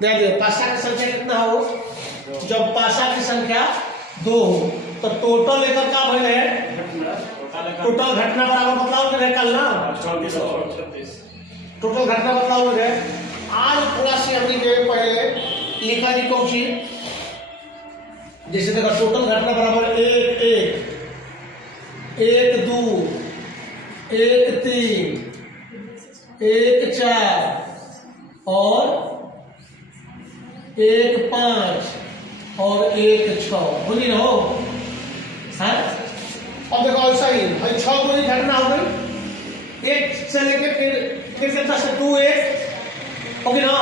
ध्यान दियो, पासा की संख्या कितना हो, जब पासा की संख्या 2 हो तो टोटल एकर का भइल है, टोटल घटना बराबर बदलाव में रहे कल ना, टोटल घटना बदलाव में रहे। आज थोड़ा सी हमने जो पहले लिखा जी कौन सी, जैसे देखो टोटल घटना बराबर 1 1 1 2 1 3 1 4 और 1 5 और 1 6 बोली ना हो। हाँ अब देखो ऐसा ही भाई 6 पूरी घटना हो गई, 1 से लेके फिर कितना से 2 1 ओके ना,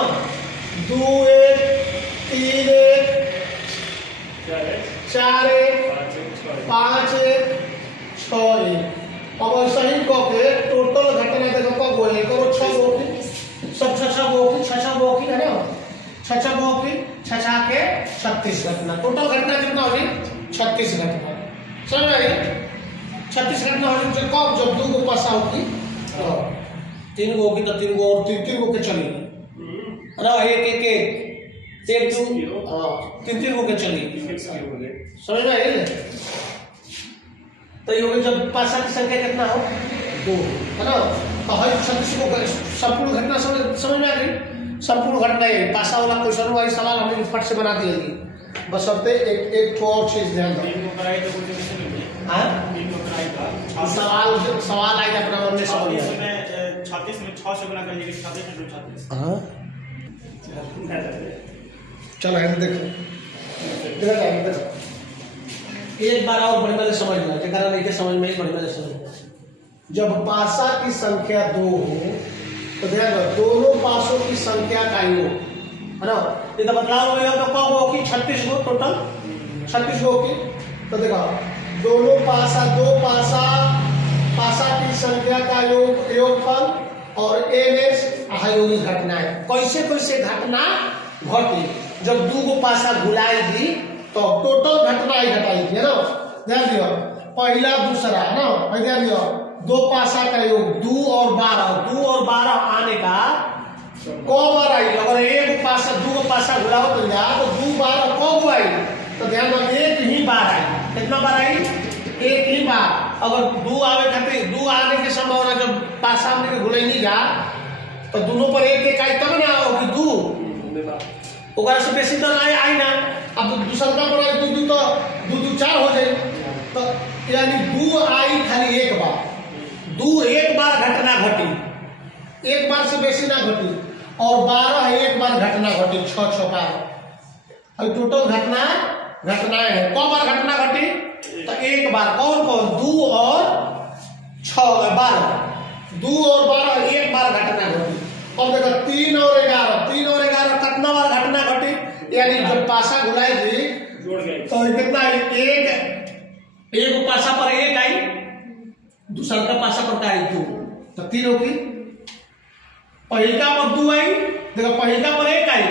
2 1 3 1 4 1 5 1 6 1। अब ऐसा ही कह के टोटल घटना देखो कब हुए, करो 6 गो की, सब 6 गो की, 6 गो की है ना, 6 गो की, 6 के 36 घटना, टोटल घटना कितना होगी 36 घटना। समझ आई, 36 घटना होगी कब, जब 2 गो पासा होगी, 3 गो की तो 3 गो और 3 गो के चलेगी, अरे 1 1 1 2 3 गो के चलेगी। समझ में आई, तो ये जब पासा की संख्या कितना हो 2 है ना, तो हर 36 को संपूर्ण घटना समझ में आ गई। संपूर्ण घटना है पासा वाला क्वेश्चन वाली सवाल हमने फट से बना दिया जी, बस अब एक और चीज ध्यान दो। सवाल आएगा अपना मन में समझ में, 36 में 6 से गुना करेंगे 36 में 36। हाँ चलो है देखो एक बार और बड़ी मजे समझ लो, कारण नहीं समझ में बड़ी मजे समझ। जब पासा की संख्या 2 हो तो ध्यान रखो दोनों पासों की संख्या का योग है ना, ये तो बदलाव हुआ तो कब होगी 36 गो, टोटल 36 गो की। तो देखो दोनों पासा, 2 पासा की संख्या का योगफल और एनएस अयोगी घटना है। कैसे कैसे घटना घटी, जब 2 गो पासा घुलाएगी तो टोटल घटना ही घटाएगी है ना। ध्यान दियो पहला दूसरा है ना, ध्यान दियो 2 पासा का योग 2 और 12 आने का कौ बार आई, अगर 1 पासा 2 गो पासा घुलाओ तो 2 12 कौ आई, तो ध्यान दो 1 ही बार आई, कितना बार आई 1 ही बार। अगर 2 आवे खातिर 2 आने की संभावना जब पासा में घुले नहीं जा तो दोनों पर 1 1 आई तब ना होगी 2 ओकरा से बेसी तो आई ना। अब दूसरा पर आई 2 तो 2 4 हो जाए, तो यानी 2 आई खाली 1 बार, 2 1 बार घटना घटी, 1 बार से बेसी ना घटी, और 12 1 बार घटना घटी, 6 6 बार। अब टोटल घटनाएं है, कौ बार घटना घटी तो 1 बार, कौन 2 और 6 12, 2 और 12 1 बार घटना घटी। अब देखो 3 और 11 कितना बार घटना घटी, यानी जब पासा घुलाएगी तो कितना 1 पासा पर 1 आई, दूसरा का पासा पर आई 2 तो 3 होगी। पहिलका पर 2 आई, देखो पहिलका पर 1 आई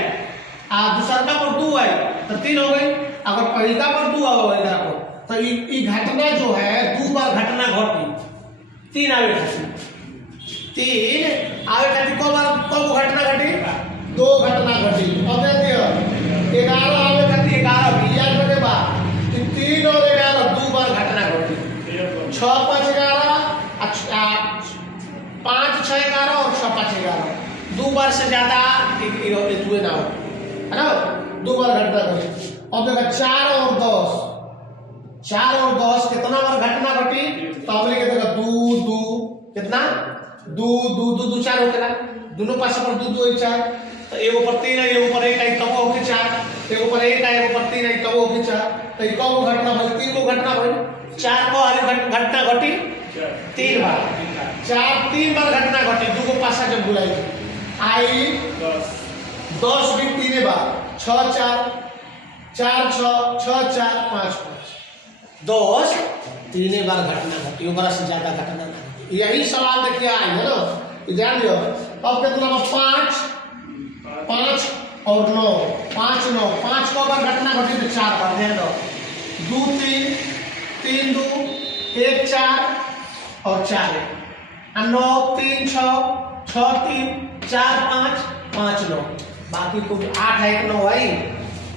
दूसरा का पर 2 आई तो 3 हो गई। अगर पहिलका पर 2 आएगा तो ये घटना जो है 2 बार घटना घटी, 3 आवे खातिर कब घटना घटी 2 घटना घटी। अब देखिए 11 आवे खातिर 11 भी याद रखे बा, 3 और 11 2 बार घटना घटी, 6 5 11 5 6 11 और 6 5 11 2 बार से ज्यादा हुए ना हो है ना, 2 बार घटना घटी। अब देखो 4 और 10 कितना बार घटना घटी, तो हमने देखो 2 2 कितना 2 2 2 2 4 हो गया, दोनों पासा पर 2 2 1 4, तो 1 पर 3 है 1 पर 1 आई तब होगी 4, 1 पर 1 आई 1 पर 3 आई तब होगी 4, तो ये कब घटना भाई 3 को घटना भाई 4 को आगे घटना घटी 3 बार, 3 बार घटना घटी 2 को पासा जब बुलाई आई 10 भी 3 बार, 6 4 4 6 6 4 5 10 3 बार घटना घटी, ओकरा से ज्यादा घटना घटी। यही सवाल देखिए आई है ना, ध्यान दियो। अब कितना 5 और 9 5 को बार घटना घटी तो 4 बार, ध्यान दो 2 3 3 2 1 4 और 4 9 3 6 6 3 4 5 5 9 बाकी कुछ 8 है 9 है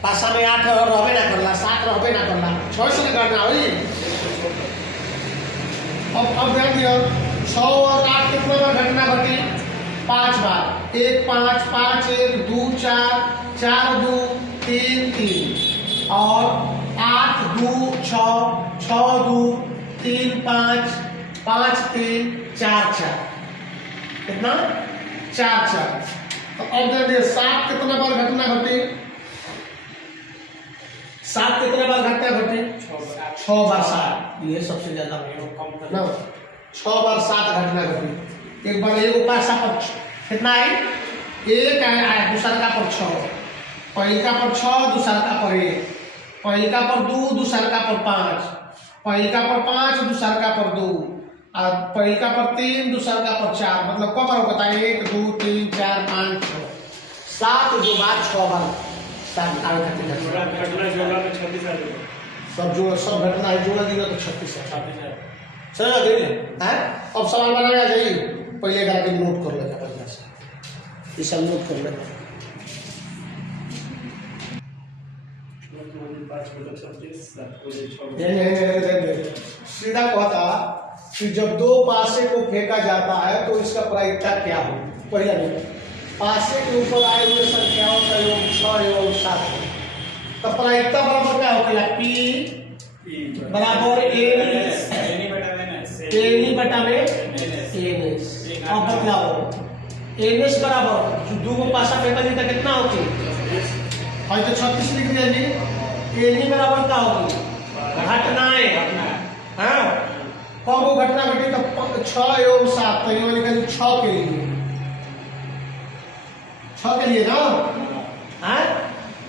पासा में 8 और रहबे ना करला 7 रहबे ना करला 6 से करना होई। अब ध्यान दियो 6 और 8 कितना बार घटना घटी 5 बार 1 5 5 1 2 4 4 2 3 3 और 8 2 6 6 2 3 5 5 3 4 4 कितना 4 4। तो अब देखिए 7 कितना बार घटना घटी 7 कितना बार घटना घटी 6 बार 7 ये सबसे ज्यादा ना 6 बार 7 घटना घटी। एक बार एगो पासा पर कितना आई एक आया दूसरा का पर 6 पहले का पर 6 दूसरा का पर 1 पहले का पर 2 दूसरा का पर 5 पहले का पर 5 दूसरा का पर 2 और पहले का पर 3 दूसरा का पर 4 मतलब कब बार होता है 1 2 3 4 5 6 7 जो बार 6 बार 7 आगे घटना जोड़ा में 36 आ जाएगा सब जो सब घटना है जोड़ा दिया तो 36 है 26 है। चलो देखिए हैं अब सवाल बनाया जाइए पहले करा के नोट कर लेना बढ़िया से ये सब नोट कर लेना। सीधा कहता कि जब दो पासे को फेंका जाता है तो इसका प्रायिकता क्या हो। पहला नंबर पासे के ऊपर आए हुए संख्याओं का योग 6 एवं 7 है तो प्रायिकता बराबर क्या होगा P बराबर एनी बटा में एनएस। अब बदलाव एनएस बराबर दो को पासा फेंका जाता कितना होगी और तो 36 लिख दिया जी एनी बराबर क्या होगी घटनाएं हाँ कब वो घटना घटी तो 6 एवं 7 तो ये निकल 6 के लिए 6 के लिए ना हाँ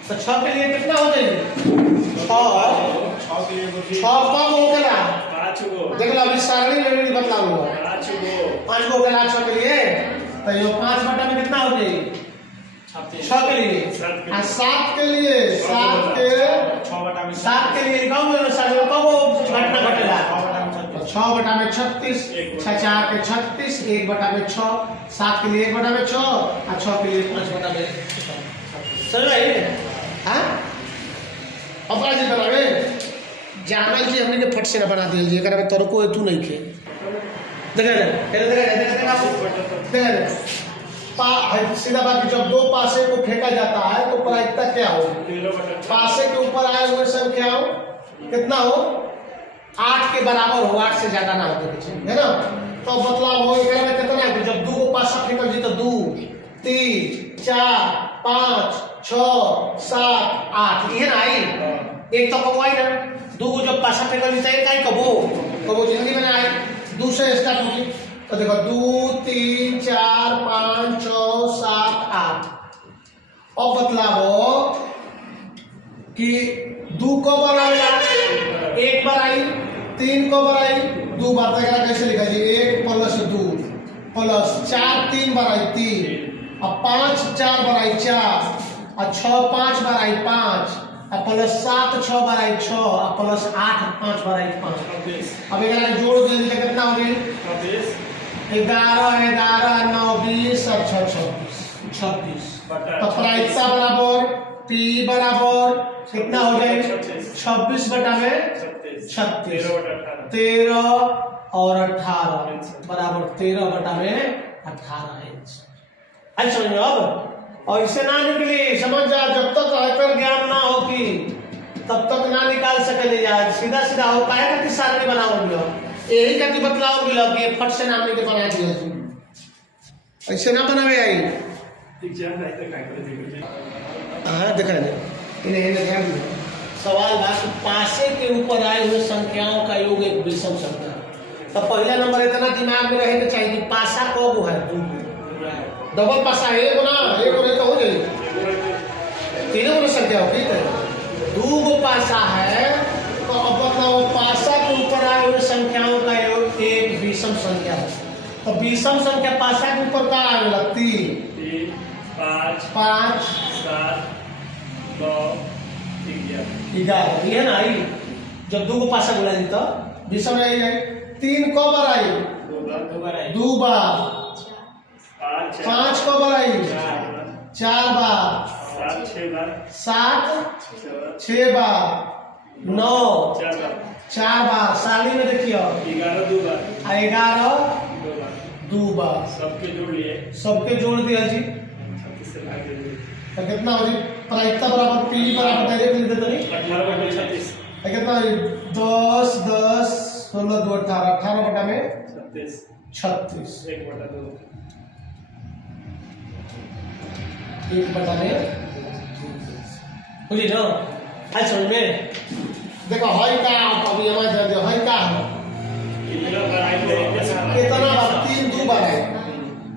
तो 6 के लिए कितना हो जाएगी 6 कब हो गया देख लो अभी सारणी में भी बदलाव हुआ 5 को गया 6 के लिए तो ये 5 बटा में कितना हो जाएगी 6 के लिए और 7 के लिए 7 के लिए कब घटना घटेगा 6 बटा में 36 6 4 के 36 1 बटा में 6 7 के लिए 1 बटा में 6 और 6 के लिए 5 बटा में समझ रहे हाँ अपना जी बनावे जानल जी हमने के फट से ना बना दिया जी एकरा में तोरको तू नहीं खे सीधा बात जब दो पासे को फेंका जाता है तो प्रायिकता क्या हो पासे के ऊपर आए हुए संख्याओं कितना हो 8 के बराबर हो 8 से ज्यादा ना हो है ना तो बदलाव हो एकरा में कितना है जब दो को पासा फेंकल जी तो 2 3 4 5 6 7 8 ये ना आई एक तो कबो आई ना दो को जब पासा फेंकल जी तो एक आई कबो जिंदगी में ना आई दूसरे स्टार्ट होगी तो देखो 2 3 4 5 6 7 8 अब बदलाव कि 2 को बार आएगा एक बार आई 3 को बार आई 2 बार तक कैसे लिखा जी 1 प्लस 2 प्लस 4 3 बार आई 3 और 5 4 बार आई 4 और 6 5 बार आई 5 और प्लस 7 6 बार आई 6 और प्लस 8 5 बार आई 5 अब एक जोड़ देंगे तो कितना हो गई 11 11 9 20 और 6 26 तो प्रायिकता बराबर P बराबर कितना हो गए 26 बटा में 36 13 और 18 बराबर 13 बटा में 18 इंच। अच्छा समझ अब और इसे ना निकली समझ जा जब तक हाइपर ज्ञान ना हो कि तब तक ना निकाल सके यार सीधा सीधा हो काहे का सारणी बनाओगे यही का बतलाओ मिला कि फट से नाम लेके बना दिया तुम ऐसे ना बनावे आई हाँ देखा इन्हें सवाल बात पासे के ऊपर आए हुए संख्याओं का योग एक विषम संख्या तो पहला नंबर इतना दिमाग में रहेगा चाहिए कि पासा कब है डबल पासा एक ना एक होने तो हो जाएगी तीनों में संख्या होगी दो गो पासा है तो अब मतलब पासा के ऊपर आए हुए संख्याओं का योग एक विषम संख्या है तो विषम संख्या पासा के ऊपर का आएगा 3 5 7 9 11 ये ना आई जब दो को पासा बोला जी तो विषम आई 3 कब आई 2 बार 5 कब आई 4 बार 7 6 बार 7 6 बार 9 4 बार 4 बार साली में देखियो 11 2 बार 11 2 बार 2 बार सबके जोड़ लिए सबके जोड़ दिया जी 36 से भाग दे तो कितना हो जी प्रायिकता बराबर पी बराबर डायरेक्ट लिख देते नहीं 18/36 तो कितना हो जी 10 10 16 2 18 18 बटा में 36 36 1/2 1 बटा में बुझी ना आज समझ में देखो हई का अभी हमारे ध्यान दो हई का है कितना बार आएंगे कितना बार 3 2 बार है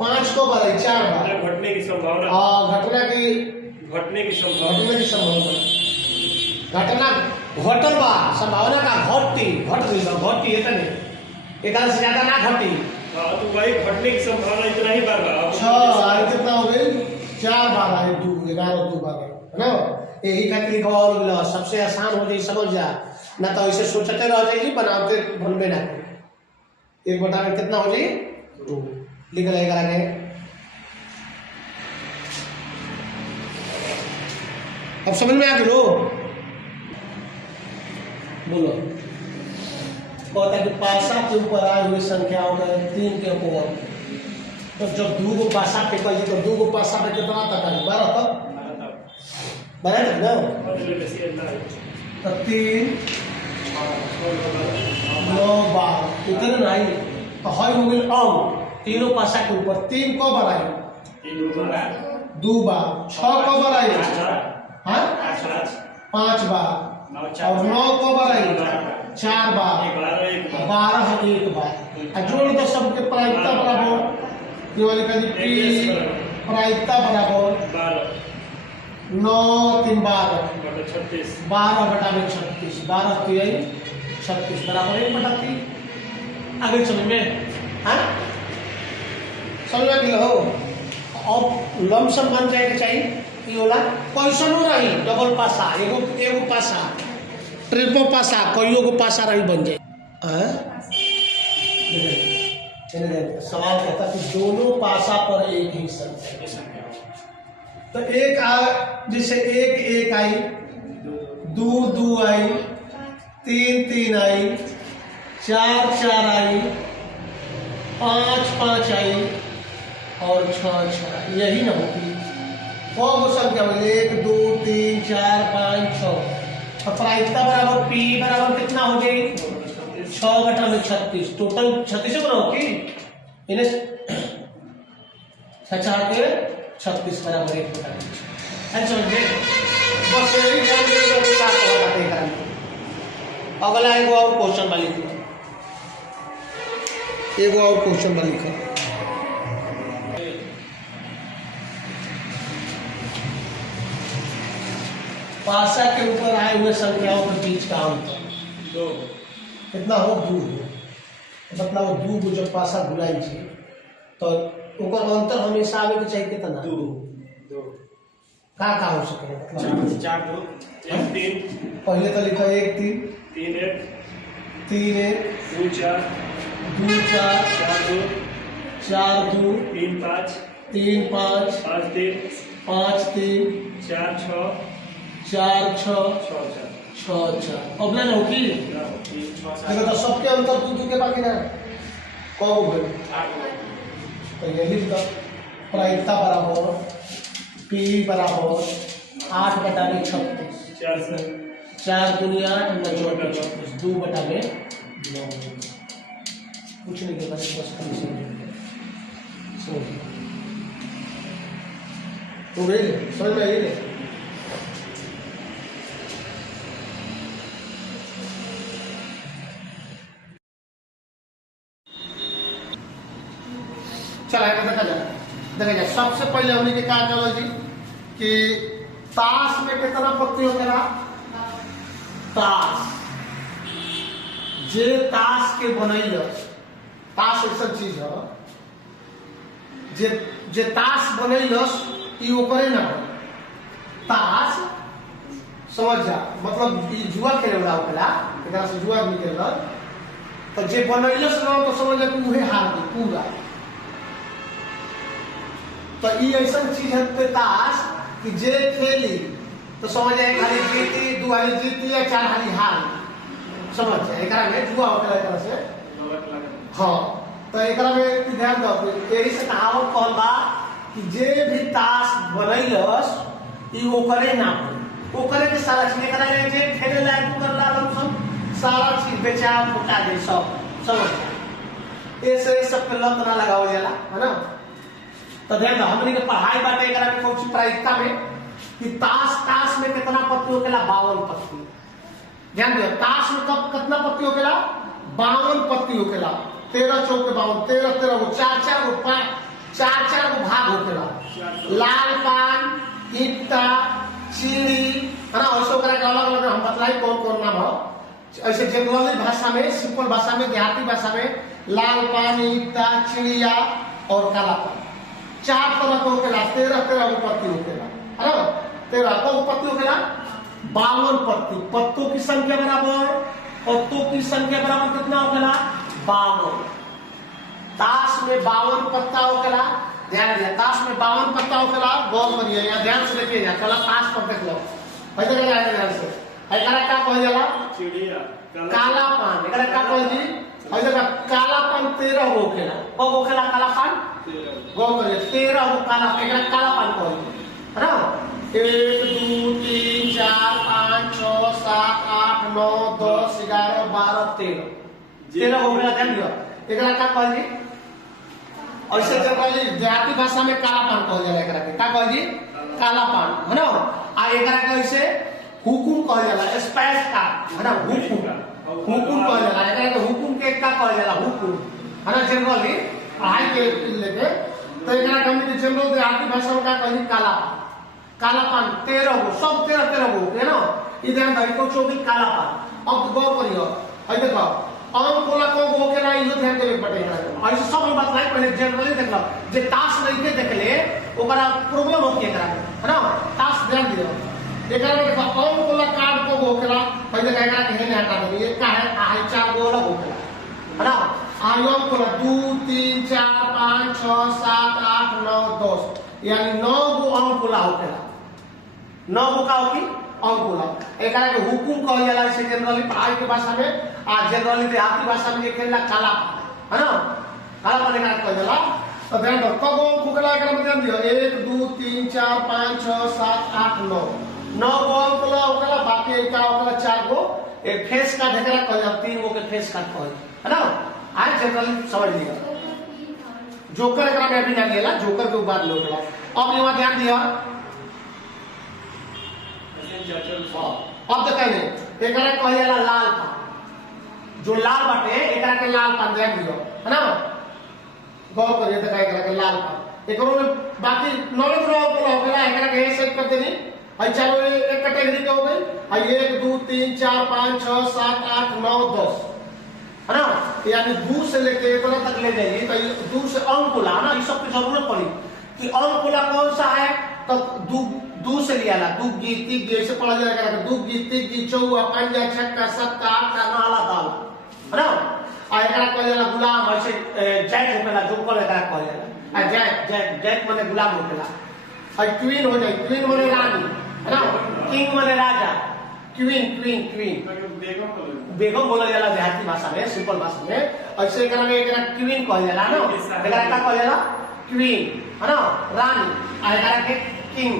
5 को बार है 4 बार घटने की संभावना हाँ घटना की घटने की संभावना घटने की संभावना घटना घटल बा संभावना का घटती घट गई बा घटती है नहीं एक से ज्यादा ना घटी हाँ तो वही घटने की संभावना इतना ही बार बार 6 आज कितना हो गई 4 बार आए 2 11 2 बार है ना यही खातिर गौर मिला सबसे आसान हो जाए समझ जा ना तो ऐसे सोचते रह जाएगी बनाते बनबे ना 1 बटा में कितना हो जाए 2 लिख लेगा आगे अब समझ में आ गया लो बोलो कहता है कि पासा के ऊपर आए हुए संख्याओं का 3 के ऊपर तो जब 2 को पासा पे कर तो 2 को पासा पे कितना तक है 12 तक 12 तक ना तो 3 9 12 इतने नहीं तो हई हो गई अंक तीनों पासा के ऊपर 3 को बढ़ाई 2 बार 6 को बढ़ाई हाँ 5 बार और 9 को बढ़ाई 4 बार 12 1 बार जोड़ दो सबके प्रायिकता बराबर ये वाली का जी पी प्रायिकता बराबर 9 3 12 12 बटा में 36 12 3 36 बराबर 1 बटा 3 आगे समझ में हाँ समझ में हो अब लमसम बन जाएगा चाहिए ये वाला कैसनो रही डबल पासा एगो एगो पासा ट्रिपल पासा कईयो को पासा रही बन जाए हैं सवाल कहता कि दोनों पासा पर एक ही संख्या तो एक जैसे 1 1 आई 2 2 आई 3 3 आई 4 4 आई 5 5 आई और 6 6 यही ना होती कौ संख्या बोले 1 2 3 4 5 6 और प्रायिकता बराबर पी बराबर कितना हो गई 6 बटा में 36 टोटल 36 बना होगी इन्हें 6 के 36 बराबर 1 बटा समझे बस यही ध्यान देगा अगला एगो और क्वेश्चन वाली एगो और क्वेश्चन वाली लिखो पासा के ऊपर आए हुए संख्याओं के बीच का अंतर 2 कितना हो 2 मतलब वो 2 को जब पासा बुलाई छी तो ओकर अंतर हमेशा आवे के चाहिए कितना 2 का हो सके मतलब 4 2 1 3 पहले तो लिखा 1 3 3 1 3 1 2 4 2 4 4 2 3 5 3 5 5 3 5 3 4 6 4 6 6 6 6 अब ना होगी देखो तो सबके अंतर 2 2 के बाकी ना कौ गए तो ये लिख दो प्रायिकता बराबर पी बराबर 8 बटा में 36 4 दुनिया 2 बटा में 9 कुछ नहीं के बस खाली समझ तो गई समझ में आई चला देखा जाए सबसे पहले हमने के क्या चलो जी कि ताश में कितना पत्ती होता ताश जे ताश के बनैल ताश ऐसा चीज है जे ताश बनैलस ई ओकरे ना ताश समझ जा मतलब ई जुआ खेले वाला होखेला एकरा से जुआ भी खेलल तो जे बनैलस ना तो समझ जा कि उहे हार गई पूरा तो तो ये ऐसा चीज है पे ताश कि जे खेली तो समझ जाए खाली जीती, 2 हाली जीती या 4 हाली हार, समझ जाए एकरा में जुआ होखेला एकरा से। हाँ तो एकरा में ध्यान दो, यही से कहावत कहल बा कि जे भी ताश बनैलस ई ओकरे नाम, ओकरे के सारा चीज एकरा में जे खेले लायक करला सब सारा चीज बेचा फुटा दे सब, समझ जाए ऐसे सब पे लत ना लगाओ जाला, है ना। तो ध्यान दो हमनी के पढ़ाई बाटे एकरा में कौन सी प्रायिकता में कि ताश में कितना पत्ती होखेला, 52 पत्ती। ध्यान दो ताश में कब कितना पत्ती होखेला, 52 पत्ती होखेला, 13 चौके 52, 13 गो, 4 गो 4 गो भाग होखेला, लाल पान, ईंटा, चीनी, है ना। ऐसे ओकरा के अलग अलग हम बतलाई कौन कौन नाम हो। ऐसे जनरली भाषा में, सिंपल भाषा में, देहाती भाषा में लाल पान, ईंटा, चिड़िया और काला पान, 4 तरह के होखेला, 13 गो पत्ती होखेला, है ना। 13 गो पत्ती होखेला, 52 पत्ती, पत्तों की संख्या बराबर पत्तों की संख्या बराबर कितना होखेला, 52। ताश में 52 पत्ता होखेला, ध्यान दिया ताश में 52 पत्ता होखेला, गौर करिए यहाँ ध्यान से देखिए, यहाँ चला ताश पर देख लो ऐसे क्या है ध्यान से। एकरा का कहल जाला, चिड़िया, काला पान, एकरा का कहल जी ऐसे का काला पान 13 गो होखेला, कब होखेला काला पान, गौर करिए 13 गो काला, एकरा काला पान कहल है ना। 1 2 3 4 5 6 7 8 9 10 11 12 13 होखेला, ध्यान दियो एकरा का कहल जी। ऐसे जब कहली देहाती भाषा में काला पान कहल जाला, एकरा के का कहल जी, काला पान, है ना। आ एकरा के ऐसे हुकुम कहल जाला, स्पाइस का, है ना, हुकुम कहल जाला, एकरा के हुकुम के का कहल जाला, हुकुम, है ना। जनरली पढ़ाई के लेके तो एकरा के हमनी जनरल देहाती भाषा में का कहली काला पान, काला पान 13 गो, सब 13 गो, है ना। ई ध्यान रखिए को 24 काला पान। अब गौर करियो आई देखो आम कोला को गो के ना इहो ध्यान देवे पड़े एकरा। ऐसे सब बात नहीं पहले जनरली देखलो जे ताश नहीं के देखले ओकरा प्रॉब्लम होके एकरा, है ना। ताश ध्यान दियो एकरा में देखो आम कोला कार्ड को गो केला पहले एकरा के हेने हटा दे, एक का है आ 4 गो अलग हो केला, है ना। आम कोला 2 3 4 5 6 7 8 9 10 यानी 9 गो आम कोला हो केला, 9 गो का होकी अंकुला। एकरा के हुकुम कहल जाला से जनरली पढ़ाई के भाषा में, आ जनरली देहाती भाषा में खेलना काला पान, है ना। काला पान एकरा कहल जाला। तो ध्यान दो कब अंकुला एकरा में ध्यान दियो 1 2 3 4 5 6 7 8 9 9 गो अंकुला होखेला, बाकी एकरा होखेला 4 गो। एक फेस का ढेकरा कहल जाला, 3 गो के फेस का कहल, है ना। आज जनरली समझ लिया जोकर एकरा में अभी ना गेला, जोकर के बाद में होखेला। अब यहाँ ध्यान दिया अब देखेंगे एकरा कहल जाला लाल पान, जो लाल बाटे एकरा के लाल पान ध्यान दियो, है ना। गौर करिए देखा एकरा के लाल पान, एकरो में बाकी 9 गो होखेला, एकरा के ऐसे कर देनी आई चलो एक कैटेगरी के हो गई, आई 1 2 3 4 5 6 7 8 9 10, है ना। यानी 2 से लेके इतना तक ले जाएगी तो 2 से अंकुला, ना। इस सब की जरूरत पड़ी कि अंकुला कौन सा है, तो 2 से लिया ला, 2 गी 3 गी ऐसे पढ़ा जाएगा, 2 गी 3 गी 4 5 6 7 8 नाला दाल, है ना। आ एकरा कहल जाला गुलाम, ऐसे जैक होखेला, जो कहल एकरा कहल जाला आ जैक माने गुलाम होखेला। आ क्वीन हो जाए, क्वीन माने रानी, है ना। किंग माने राजा, क्वीन बेगम बोला जाला देहाती भाषा में, सिंपल भाषा में। ऐसे एकरा में एकरा क्वीन कहल जाला, ना। एकरा का कहल जाला क्वीन, है ना, रानी। आ एकरा के किंग,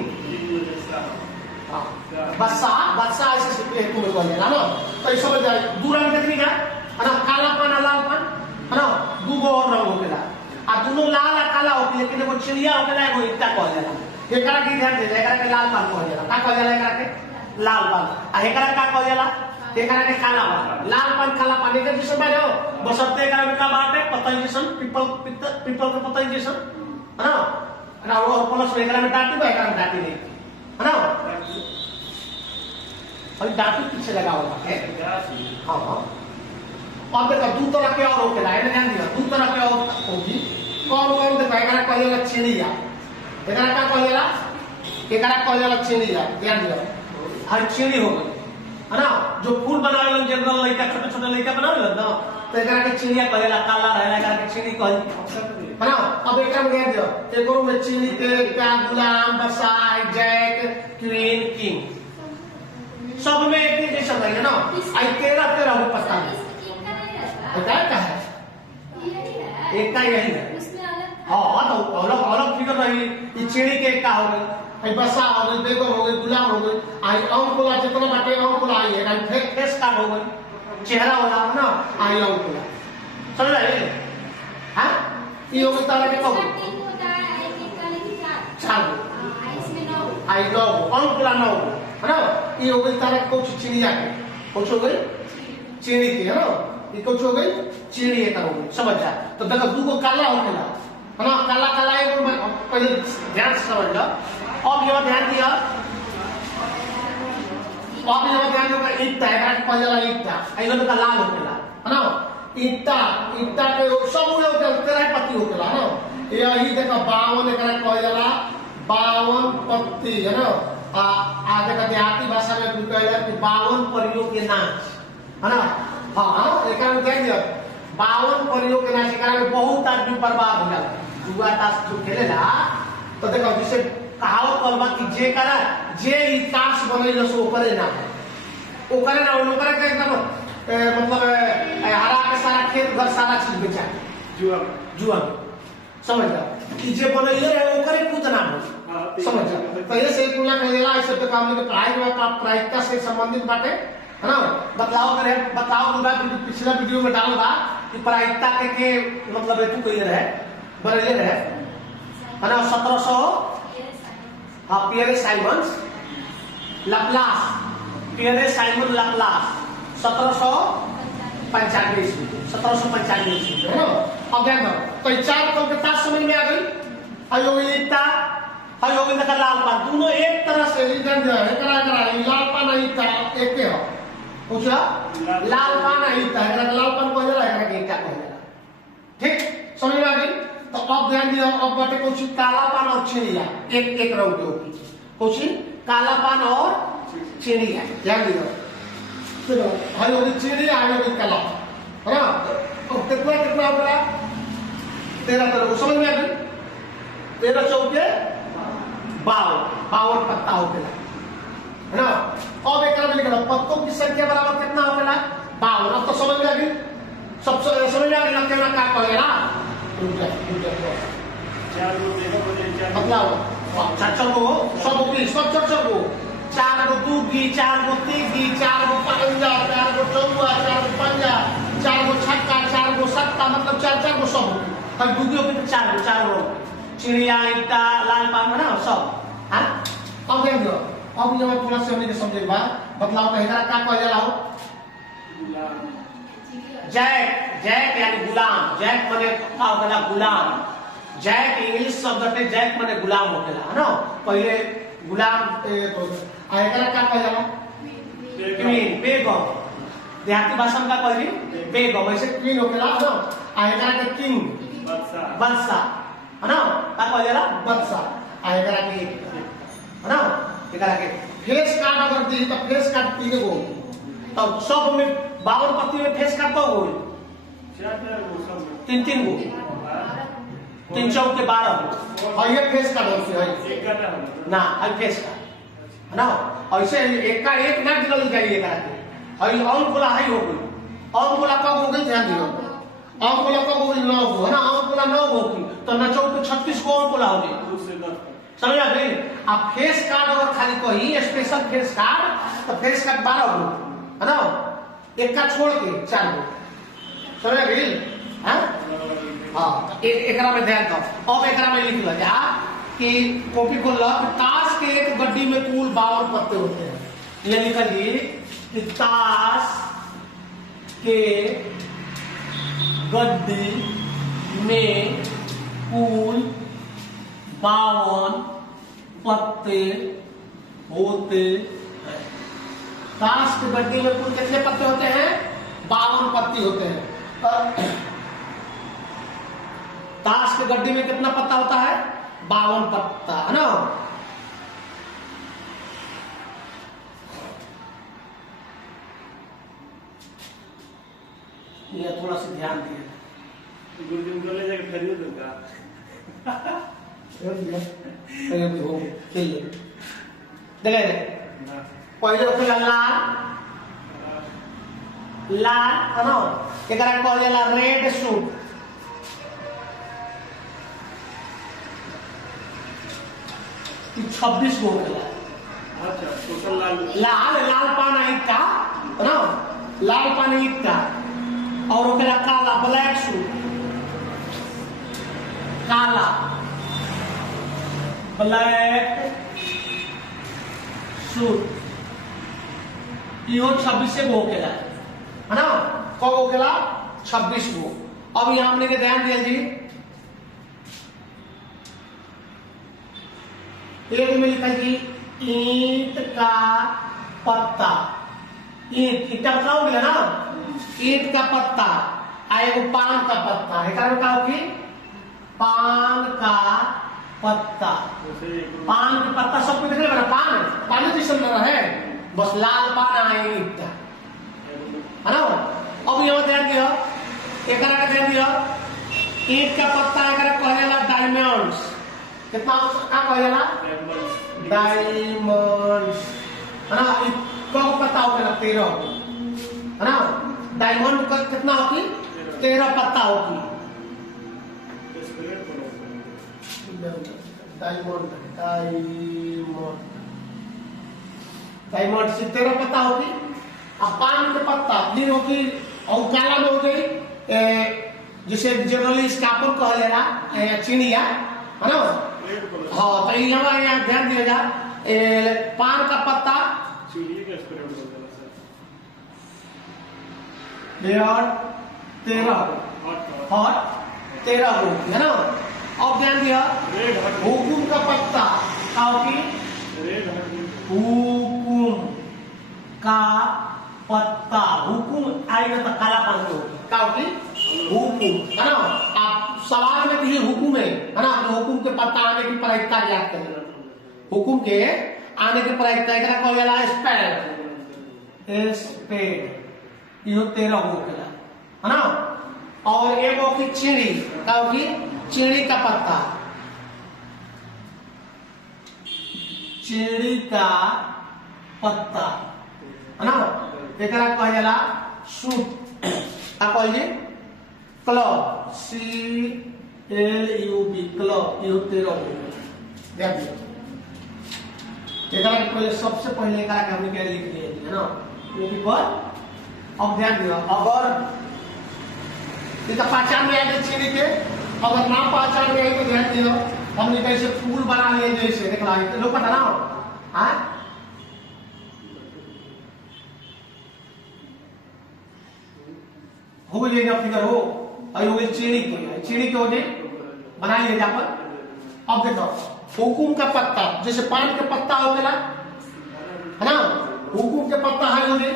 बादशाह ऐसे सिर्फ एक में कहल जाला, ना। तो ऐसे समझ जाए दू रंग देखनी का, है ना, काला पान और लाल पान, है ना। 2 गो और रंग होखेला, आ दोनों लाल आ काला होके, लेकिन एगो चिड़िया होखेला, एगो ईंटा कहल जाला। एकरा के ध्यान दे, एकरा के लाल पान कहल जाला, का कहल जाला एकरा के लाल पान। आ एकरा का कहल जाला, एकरा के काला पान। लाल पान काला पान एक जैसे बारे हो, बसरते एकरा में का बात है, पतंग जैसन, पीपल के पतंग जैसन, है ना। ना वो प्लस एकरा में डाटी बा, एकरा में डाटी नहीं, है ना। और डाटी पीछे लगा हुआ है, हां। अब देखो 2 तरह के और होखेला, है ना। ध्यान दियो 2 तरह के और होगी, कौन देखो एकरा कहल जाला चिड़िया, एकरा का कहल जाला, एकरा कहल जाला चिड़िया, ध्यान दियो हर चिड़ी हो गई, है ना। जो फूल बनावे जनरल लड़का छोटे छोटे लड़का बनावे ना, तो एकरा के चिड़िया कहेला, काला रहेला एकरा के चिड़ी कहल है ना। अब एकरा में ध्यान दियो, एकरो में चिड़ी के गुलाम, बसाई, जैक, क्वीन, किंग सब में एक जैसा रहेगा ना। आई 13 को पता है बताया क्या है, एक का यही है। हाँ तो अलग अलग फिगर रही, ये चिड़ी के का हो गई, आई बसा हो गई, बेगम हो गई, गुलाम हो गई, आई अंकुला जितना बाटे अंकुला आई है, आई फेस कार्ड हो गई, चेहरा वाला है ना, आई अंकुला समझ रहे हैं। ये हो गई तारा के कब 4 आई 9 अंकुला 9 है ना। ये हो गई तारा कुछ चिड़िया के, कुछ हो गई चिड़ी के है ना, ये कुछ हो गई चिड़ी का हो गई, समझ जा। तो देखो दू को काला हो गया है ना, काला काला एक पहले ध्यान से समझ लो। अब ये ध्यान दिया, अब ये ध्यान दिया ईटा है का पहला ईटा आई लो का लाल हो गया है ना। ईटा ईटा के सब हो गया, तेरा पत्ती हो गया है ना। यही देखो 52 एकरा कह जाला 52 पत्ती है ना। आगे का देहाती भाषा में कहला कि 52 परियों के नाच है ना। हां एकरा में कह दिया 52 परियों के नाच, एकरा में बहुत आदमी बर्बाद हो जाला। जुआ ताश जो खेलेला तो देखो जिसे कहावत करबा कि जे करा जे ई ताश बनैलो सो ओकरे ना ओकरे ना ओकरे के एकदम मतलब हरा के सारा खेत घर सारा चीज बेचा जुआ जुआ समझ जा कि जे बनैले है ओकरे खुद ना हो, समझ जा। तो ये से कुला कहेला ऐसे तो काम में पढ़ाई में प्रायिकता से संबंधित बाटे है ना। बताओ पिछला वीडियो में डाल बा कि प्रायिकता के मतलब तू कहिए रहे बनैले रहे है ना 1700 हाँ Pierre Simons Laplace, Pierre Simon Laplace 1795 ईस्वी 1795 ईस्वी है ना। अब देखो तो 4 कल के ताश समझ में आ गई। अयोगिता अयोगिता का लाल पान दोनों एक तरह से रिजन है, करा लाल पान ईटा एक है पूछा लाल पान ईटा है, लाल पान को जला है ईटा को जला, ठीक समझ में आ गई। तो अब ध्यान दियो, अब बाटे कुछ काला पान और चिड़िया एक एक रंग के होगी, कुछ काला पान और चिड़िया ध्यान दियो। चलो हाई होगी चिड़िया हाई होगी काला है ना। तो कितना कितना हो गया 13 तरह को समझ में आ गई। 13 चौके 52 पत्ता हो गया है ना। अब एक में लिखना पत्तों की संख्या बराबर कितना हो गया 52। अब तो समझ में आ गई, सब समझ में आ गई ना क्या क्या कहेगा मतलब चर्चा को सब होगी सब चर्चा को 4 गो दूगी 4 गो तीगी 4 गो पंजा 4 गो चौवा 4 गो पंजा 4 गो छक्का 4 गो सत्ता मतलब 4 गो सब होगी। और दूगी होगी तो 4 गो चिड़िया ईटा लाल पान है ना सब। हाँ अब देख दो, अब ये थोड़ा से हमने समझे बात बतलाओ कहेगा क्या कह जाला हो जैक जैक यानी गुलाम, जैक माने का होगा गुलाम। जैक इंग्लिश शब्द है, जैक माने गुलाम होखेला है ना। पहले गुलाम आयकरा का कह जाला क्वीन बेगम, देहाती भाषा में का कहली बेगम, ऐसे क्वीन होखेला है ना। आयकरा के किंग बादशाह है ना, का कह जाला बादशाह। आयकरा के है ना, एकरा के फेस कार्ड अगर दी तो फेस कार्ड 3 गो तब सब में 52 पत्ती में फेस काट हो गई 3 गो 3 चौके 12 और ये फेस काट होती है ना। आई फेस काट है ना, ऐसे एक का एक ना गिनल जाइए करा के और बोला हाई हो गई। और बोला कब हो गई ध्यान दियो, और बोला कब हो गई 9 हो है ना। और बोला 9 होगी तो ना चौके 36 को और बोला हो गई, समझ आ गई। अब फेस कार्ड अगर खाली कोई स्पेशल फेस कार्ड तो फेस कार्ड 12 हो है ना, एक का छोड़ के 4 गो समझ गई। हाँ एकरा में ध्यान दो। अब एकरा में लिख लो जा कि कॉपी खोल लो कि ताश के एक गड्डी में कुल 52 पत्ते होते हैं। ये लिख लीजिए कि ताश के गड्डी में कुल 52 पत्ते होते हैं। ताश की गड्डी में कुल कितने पत्ते होते हैं 52 पत्ती होते हैं। ताश की गड्डी में कितना पत्ता होता है 52 पत्ता है ना। ये थोड़ा सा ध्यान दिए गुरुजी को ले जाके खरीद दूंगा। देखे पहले होखेला लाल लाल है ना एकरा कहल जाला रेड सूट। ई 26 गो होखेला। अच्छा टोटल लाल लाल लाल पान ईटा है ना लाल पान ईटा और होखेला काला ब्लैक सूट काला ब्लैक सूट इहो 26 गो होखेला है ना कब होखेला 26 गो। अब यहाँ हमने के ध्यान दिया जी एक में लिखा जी ईंट का पत्ता ईंट ईटा बताओ मिला ना ईंट का पत्ता एगो पान का पत्ता है का होगी पान का पत्ता पान के पत्ता सबको देख रहे पान पानी जैसे लग रहा है बस लाल पान आए ईटा है ना। अब यहाँ ध्यान दिया एकरा का ध्यान दिया ईंट का पत्ता एकरा कहेला डायमंड्स कितना का कहेला डायमंड्स है ना कब पत्ता होगा 13 है ना डायमंड का कितना होगी 13 पत्ता होगी डायमंड डायमंड डायमंड से 13 पत्ता होगी। अब पान के पत्ता फिर होगी और काला में हो गई जिसे जनरली स्कापुल कहा जाएगा चिड़िया है ना। हाँ तो यहाँ ध्यान दिया जा पान का पत्ता 13 हॉट 13 हो है ना। अब ध्यान दिया हुकुम का पत्ता हुकुम का पत्ता हुकुम आएगा तो काला पान का हुकुम है ना। आप सवाल में कहिए हुकुम है ना तो हुकुम के पत्ता आने की प्रायिकता याद करें हुकुम के आने की प्रायिकता एकरा कहल जाला स्पेड स्पेड इहो 13 हो गेला है ना। और एगो की चिड़ी का होगी चिड़ी का पत्ता चिड़ी का पत्ता है ना एकरा कहल जाला सूट का कहल जी क्लब CLUB क्लब इहो 13 हो गेला ध्यान दियो एकरा के पहले सबसे पहले एकरा के हमने क्या लिख दिया है ना यूपी पर। अब ध्यान दियो अगर ये पहचान में आए चिड़ी के अगर ना पहचान में आई तो ध्यान दियो हमने कैसे फूल बना लिए जैसे देख रहा है लोग पता ना हाँ हो गई फिगर हो और हो गई चिड़ी के हो गई बना लिए जा पर। अब देखो हुकुम का पत्ता जैसे पान के पत्ता हो गया है ना हुकुम के पत्ता है हो गई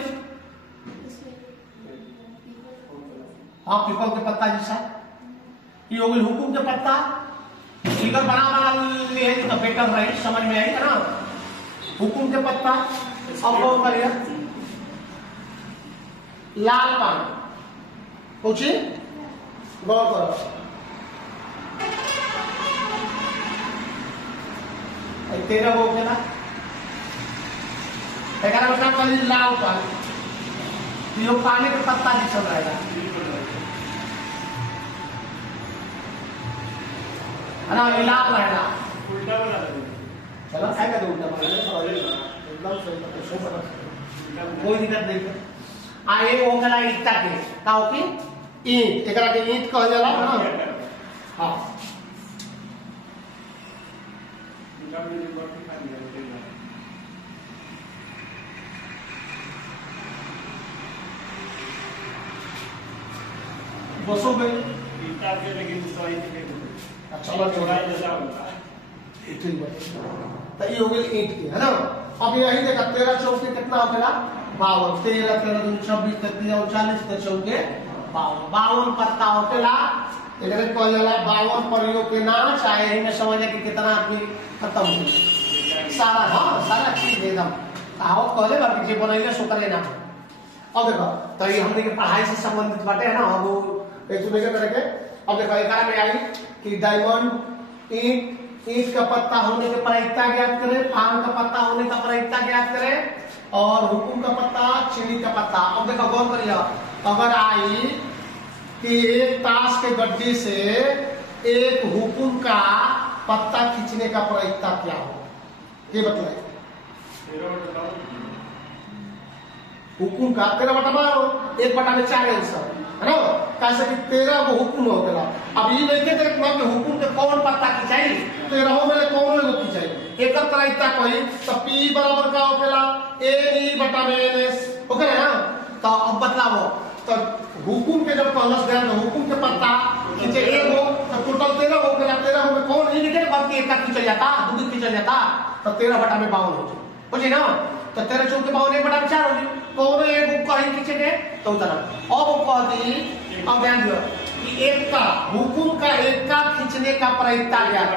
हाँ पीपल के पत्ता जैसा ये हो गई हुकुम के पत्ता फिगर बना लिए तो बेटर रही समझ में आई है ना हुकुम के पत्ता। अब गौर करिए लाल पान पूछिए गौर करो 13 हो गया लाल पान यो पानी के पत्ता नहीं चल रहेगा है ना लाल रहेगा उल्टा बना चलो खाएगा तो उल्टा एकदम सही कोई दिक्कत नहीं आए वो कला ईटा के का होती ईंट एकरा के ईंट कहल जाला ना। हां बसो गई ईटा के लेकिन सही नहीं अच्छा बात छोड़ा जैसा होता ठीक है तो ये हो गई ईंट की है ना। अब यही देखा 13 चौक के कितना हो गया 52 13 13 26 33 40 के चौके 52 पत्ता होतेला एकरे कहल जाला 52 प्रयोग के ना चाहे एही में समझ कि कितना आदमी खत्म हो गया सारा हाँ सारा चीज एकदम कहावत कहले बाकी जे बनैले सो करे ना अब देखो तो ये हमने के पढ़ाई से संबंधित बातें है ना, अब एक दूसरे करके। अब देखो एक में आई कि डायमंड ईंट का पत्ता होने के प्रायिकता ज्ञात करें, पान का पत्ता होने का प्रायिकता ज्ञात करें, और हुकुम का पत्ता, चीनी का पत्ता। अब देखो गौर करिए, अगर आई कि एक ताश के गड्ढे से एक हुकुम का पत्ता खींचने का प्रायिकता क्या हो, ये बताइए। 13 बताओ। हुकुम का 13/12 1/4 आंसर है ना, कैसे कि 13 को हुकुम हो गया। अब ये नहीं कहते कि हुकुम के कौन पत्ता खिंचाई, 13 में कौन एगो खिंचाई, एक प्रायिकता कही तो P बराबर का होखेला NE/NS ओके ना। तो अब बतलाओ तो हुकुम के जब कहलस गया तो हुकुम के पत्ता खींचे एक हो तो टोटल 13 हो गया। 13 में कौन ये नहीं कहते एक का खींचा जाता, दो खींचा जाता, तो 13/52 हो जाए, बुझे ना। तो 13 × 4 = 1/4 हो जाए, कौन एक कहीं खींचे के तो उतना। अब कहती, अब ध्यान दियो कि एक का हुकुम का एक का खींचने का प्रायिकता क्या है,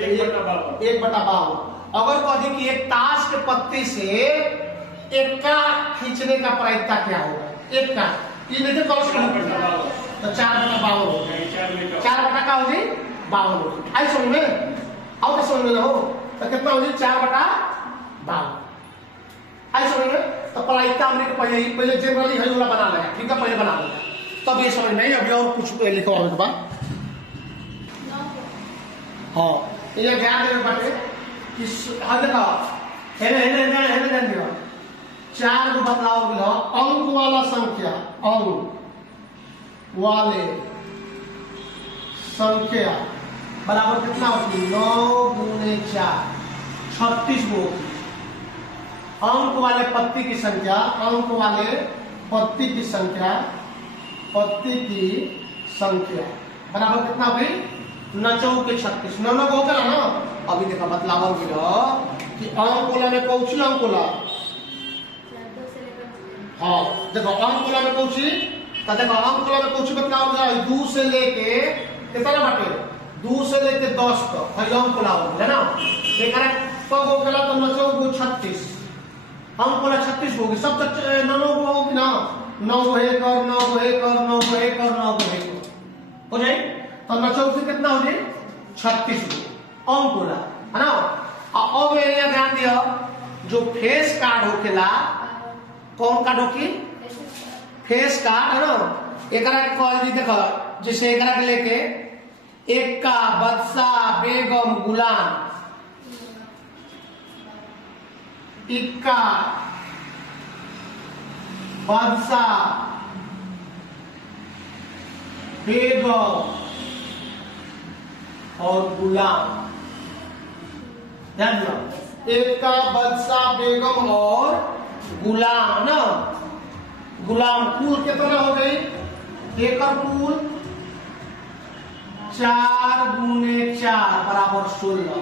1/52। अगर कहती कि एक ताश के पत्ते से एक का खींचने का प्रायिकता क्या होगा, एक का ये नहीं तो 4/52 हो गया, 4 का हो जाए 52 हो जाए। आई समझ में, आओ तो समझ में हो तो कितना हो जाए 4/52। आई समझ में, तो प्रायिकता हमने पहले जनरली है वाला बना लिया, ठीक है, पहले बना लिया तब ये समझ में। अभी और कुछ लिखो के बाद हाँ ये ध्यान देने बाटे कि हाँ देखो हेने ध्यान दियो, 4 को बदलाव मिला अंक वाला संख्या, अंक वाले संख्या बराबर कितना होती है 9 × 4 36 गो। अंक वाले पत्ती की संख्या, अंक वाले पत्ती की संख्या, पत्ती की संख्या बराबर कितना होगी 9 के 36, 9 को होगा ना। अभी देखा बतलावा मिला कि अंक वाला में कौची अंक वाला, हाँ देखो अंक वाला में कौची, तो देखो अंक वाला में कौची बतलावा मिला 2 से लेके कितना बाटे 2 से लेके 10 तक है अंक वाला है ना। एक कब हो गया तो 9 को 36, अंक वाला 36 होगी, सब 9 को होगी ना, 9 को 1 और 9 को 1 और 9 को 1 और 9 को 1 हो जाए, तो 9 से कितना हो जाए 36 अंक वाला है ना। अब ये ध्यान दियो जो फेस कार्ड होखेला, कौन कार्ड होगी फेस कार्ड है ना, एकरा के कॉल देखो जैसे एकरा के लेके एक्का, बदशाह, बेगम, गुलाम, इक्का, बादशाह, बेगम और गुलाम। ध्यान दो इक्का, बादशाह, बेगम और गुलाम ना। गुलाम कुल कितना हो गई, एक कुल 4 × 4 बराबर 16।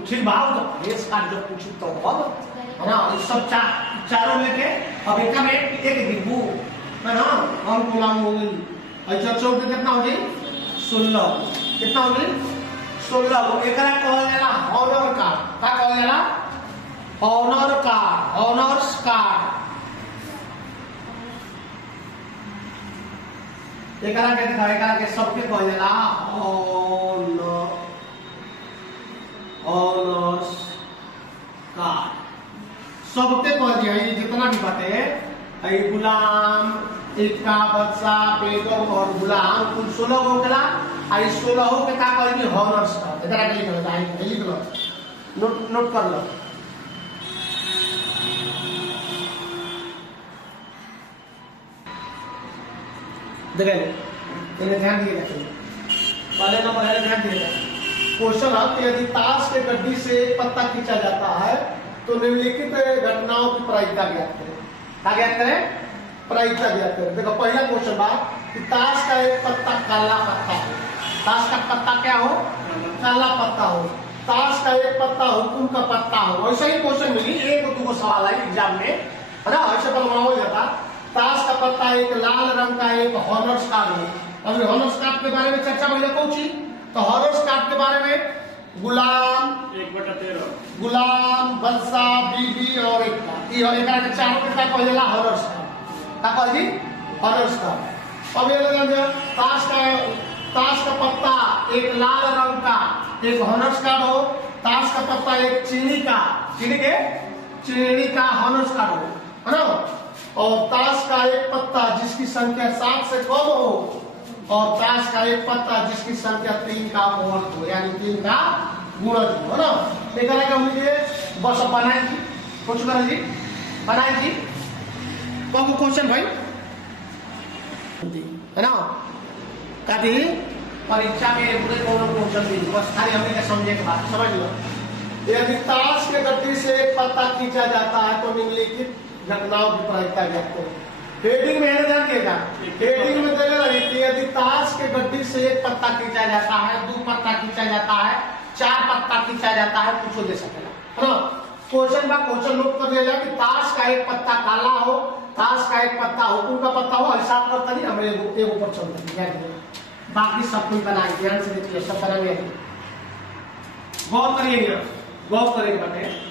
ठीक भाव तो फेस कार्ड जब पूछी तो है ना, इस सब चारों में के अब एक में एक गिनबू है ना, और गुलाम हो गई अच्छा 14 कितना हो गई 16, कितना हो गई 16 को एकरा कहल जाला ऑनर कार्ड, का कहल जाला ऑनर कार्ड, ऑनर्स कार्ड। एकरा के दिखा, एकरा के सबके कहल जाला ऑनर्स कार्ड, सबके कह दिया ये जितना भी बातें है गुलाम, इक्का, बदशाह, बेगम और गुलाम कुल 16 हो गया। आई 16 हो के का कहेंगे ऑनर्स कार्ड, इधर आके लिख लो, लिख लो, नोट कर लो। देखिए ध्यान दिए पहले नंबर है, ध्यान दिए क्वेश्चन है यदि ताश के गड्डी से एक पत्ता खींचा जाता है तो निम्नलिखित घटनाओं की प्रायिकता ज्ञात करें। क्या ज्ञात करें, प्रायिकता ज्ञात करें। देखो पहला क्वेश्चन बात कि ताश का एक पत्ता काला पत्ता हो, ताश का पत्ता क्या हो काला पत्ता हो, ताश का एक पत्ता हुकुम का पत्ता हो। ऐसा ही क्वेश्चन मिली, एक दो सवाल है एग्जाम में है ना, ऐसे बनवाओ जाता। ताश का पत्ता एक लाल रंग का एक हॉनर्स कार्ड हो। अभी हॉनर्स कार्ड के बारे में चर्चा पहले पहुंची, तो हॉनर्स कार्ड के बारे में गुलाम, 1/13, गुलाम, बदशाह, बीबी और एक ये और एकरा के चारों के का कहला हॉनर्स का कह जी हॉनर्स का। अब ये लगा दे ताश का पत्ता एक लाल रंग का एक हॉनर्स कार्ड हो, ताश का पत्ता एक चीनी का हॉनर्स कार्ड हो, है ना। और ताश का एक पत्ता जिसकी संख्या 7 से कम हो और ताश का एक पत्ता जिसकी संख्या 3 का गुणज हो, यानी 3 का गुणज हो, है ना। एक अलग हम लिए बस बनाए जी कुछ करें जी बनाए जी कौन क्वेश्चन भाई है ना। कभी परीक्षा में पूरे कौन क्वेश्चन दी बस खाली हमने क्या समझे के बाद समझ लो। यदि ताश के गड्डी से एक पत्ता खींचा जाता है तो निम्नलिखित घटनाओं की प्रायिकता ज्ञात करो। हेडिंग में ध्यान दिएगा, हेडिंग में देने लगी कि यदि ताश के गड्डी से एक पत्ता खींचा जाता है, 2 पत्ता खींचा जाता है, 4 पत्ता खींचा जाता है, कुछ दे सकेगा, है ना। क्वेश्चन का क्वेश्चन नोट कर लिया कि ताश का एक पत्ता काला हो, ताश का एक पत्ता हुकुम का पत्ता हो, हिसाब करता नहीं हमें एक ऊपर चलता है, बाकी सब कुछ बनाए ध्यान से देखिए सब बनाएंगे। गौर करिएगा, गौर करेंगे बेटे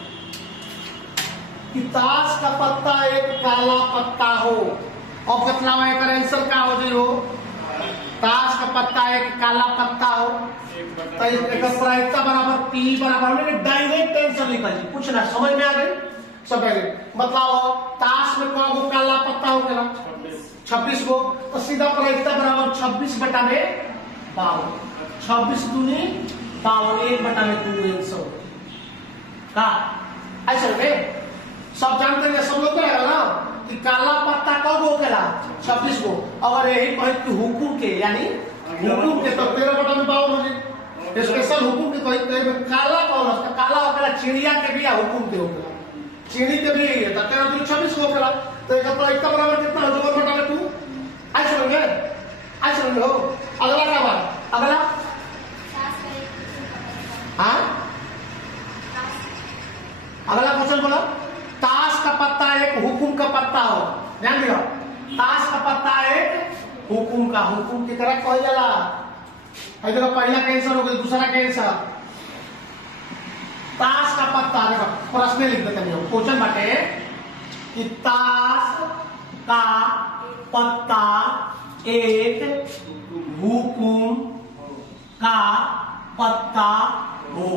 कि ताश का पत्ता एक काला पत्ता हो और बतलावा एक आंसर का हो जी हो। ताश का पत्ता एक काला पत्ता हो तो एक प्रायिकता बराबर P बराबर में डायरेक्ट आंसर लिखा जी, कुछ ना समझ में आ गई सब है। मतलब ताश में कौन गो काला पत्ता हो गया 26 गो, तो सीधा प्रायिकता बराबर 26 बटा में 52, 26 दूनी 52, 1 बटा में 2 आंसर का ऐसा में सब जानते हैं, सब लोग कहेगा ना कि काला पत्ता कब हो गया 26 गो। अगर यही कहे कि हुकुम के यानी हुकुम के तो 13 बटा में 52 हो जाए। स्पेशल हुकुम के कहे काला कौन है, काला हो गया चिड़िया के भी या हुकुम के हो गया, चिड़ी के भी यही है तो 13 दूनी 26 हो गया। तो एक प्रायिकता बराबर कितना हो जाएगा बटा में 2 ऐसे समझे, ऐसे समझो। अगला क्या बात, अगला हाँ अगला क्वेश्चन बोलो। ताश का पत्ता एक हुकुम का पत्ता हो, ध्यान दियो, ताश का पत्ता एक हुकुम का, हुकुम की तरह कह जाला। इधर पहला कैंसर हो गया, दूसरा कैंसर। ताश का पत्ता देखो प्रश्न लिख देते हैं क्वेश्चन बाटे कि ताश का पत्ता एक हुकुम का पत्ता हो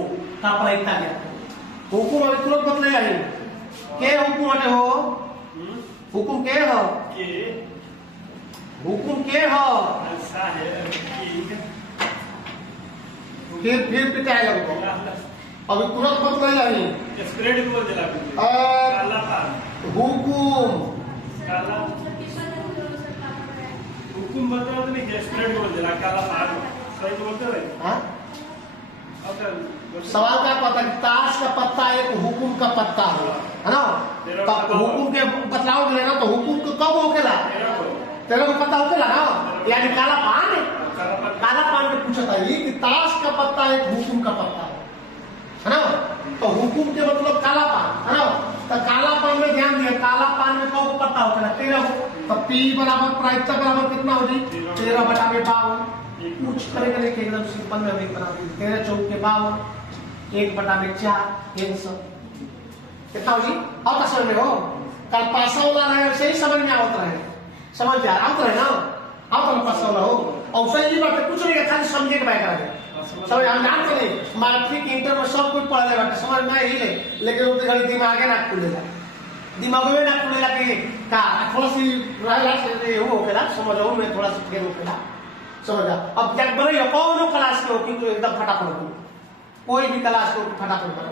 का प्रायिकता क्या हुकुम अभी तुरंत बतले आई के हुकुम हटे हो, हुकुम के हो, हुकुम के हो ऐसा है फिर पिटाए लगो अभी तुरंत बतले आई स्प्रेड को बोल दिला काला था हुकुम काला हुकुम बोलते हो नहीं स्प्रेड को बोल दिला काला था सही बोलते हो हां। सवाल क्या पता कि ताश का पत्ता एक हुकुम का पत्ता हो, है ना। तो हुकुम के बतलाओगे ना तो हुकुम को कब होकेला 13 को पत्ता होकेला ना, यानी काला पान के पूछा था ये कि ताश का पत्ता एक हुकुम का पत्ता है ना। तो हुकुम के मतलब काला पान, है ना। तो काला पान में ध्यान दिया, काला पान में कब पत्ता होकेला 13 को, तो P बराबर प्रायिकता बराबर कितना हो जी 13 बटा में 52। कुछ करेगा नहीं एकदम सिंपल में हम बना देंगे 13 चौक के 52, 1 बटा में 4 आंसर कितना हो जी। और तो समझ में हो कल पासा वाला रहे वैसे ही समझ में आवत रहे, समझ जा आवत रहे ना, आवत ना पासा वाला हो और सही बात है कुछ नहीं खाली समझे के बैठ रहे समझ हम जानते नहीं मैट्रिक इंटर में सब कुछ पढ़ ले बाटे समझ में ही ले, लेकिन वो घड़ी दिमागे ना खुलेगा, दिमाग में ना खुलेगा कि का थोड़ा सी रहला से वो होकेला समझो में थोड़ा सा फेर होकेला समझा। अब जब बड़े कौन क्लास के हो कि एकदम फटाफट हो कोई भी क्लास को फटाफट कर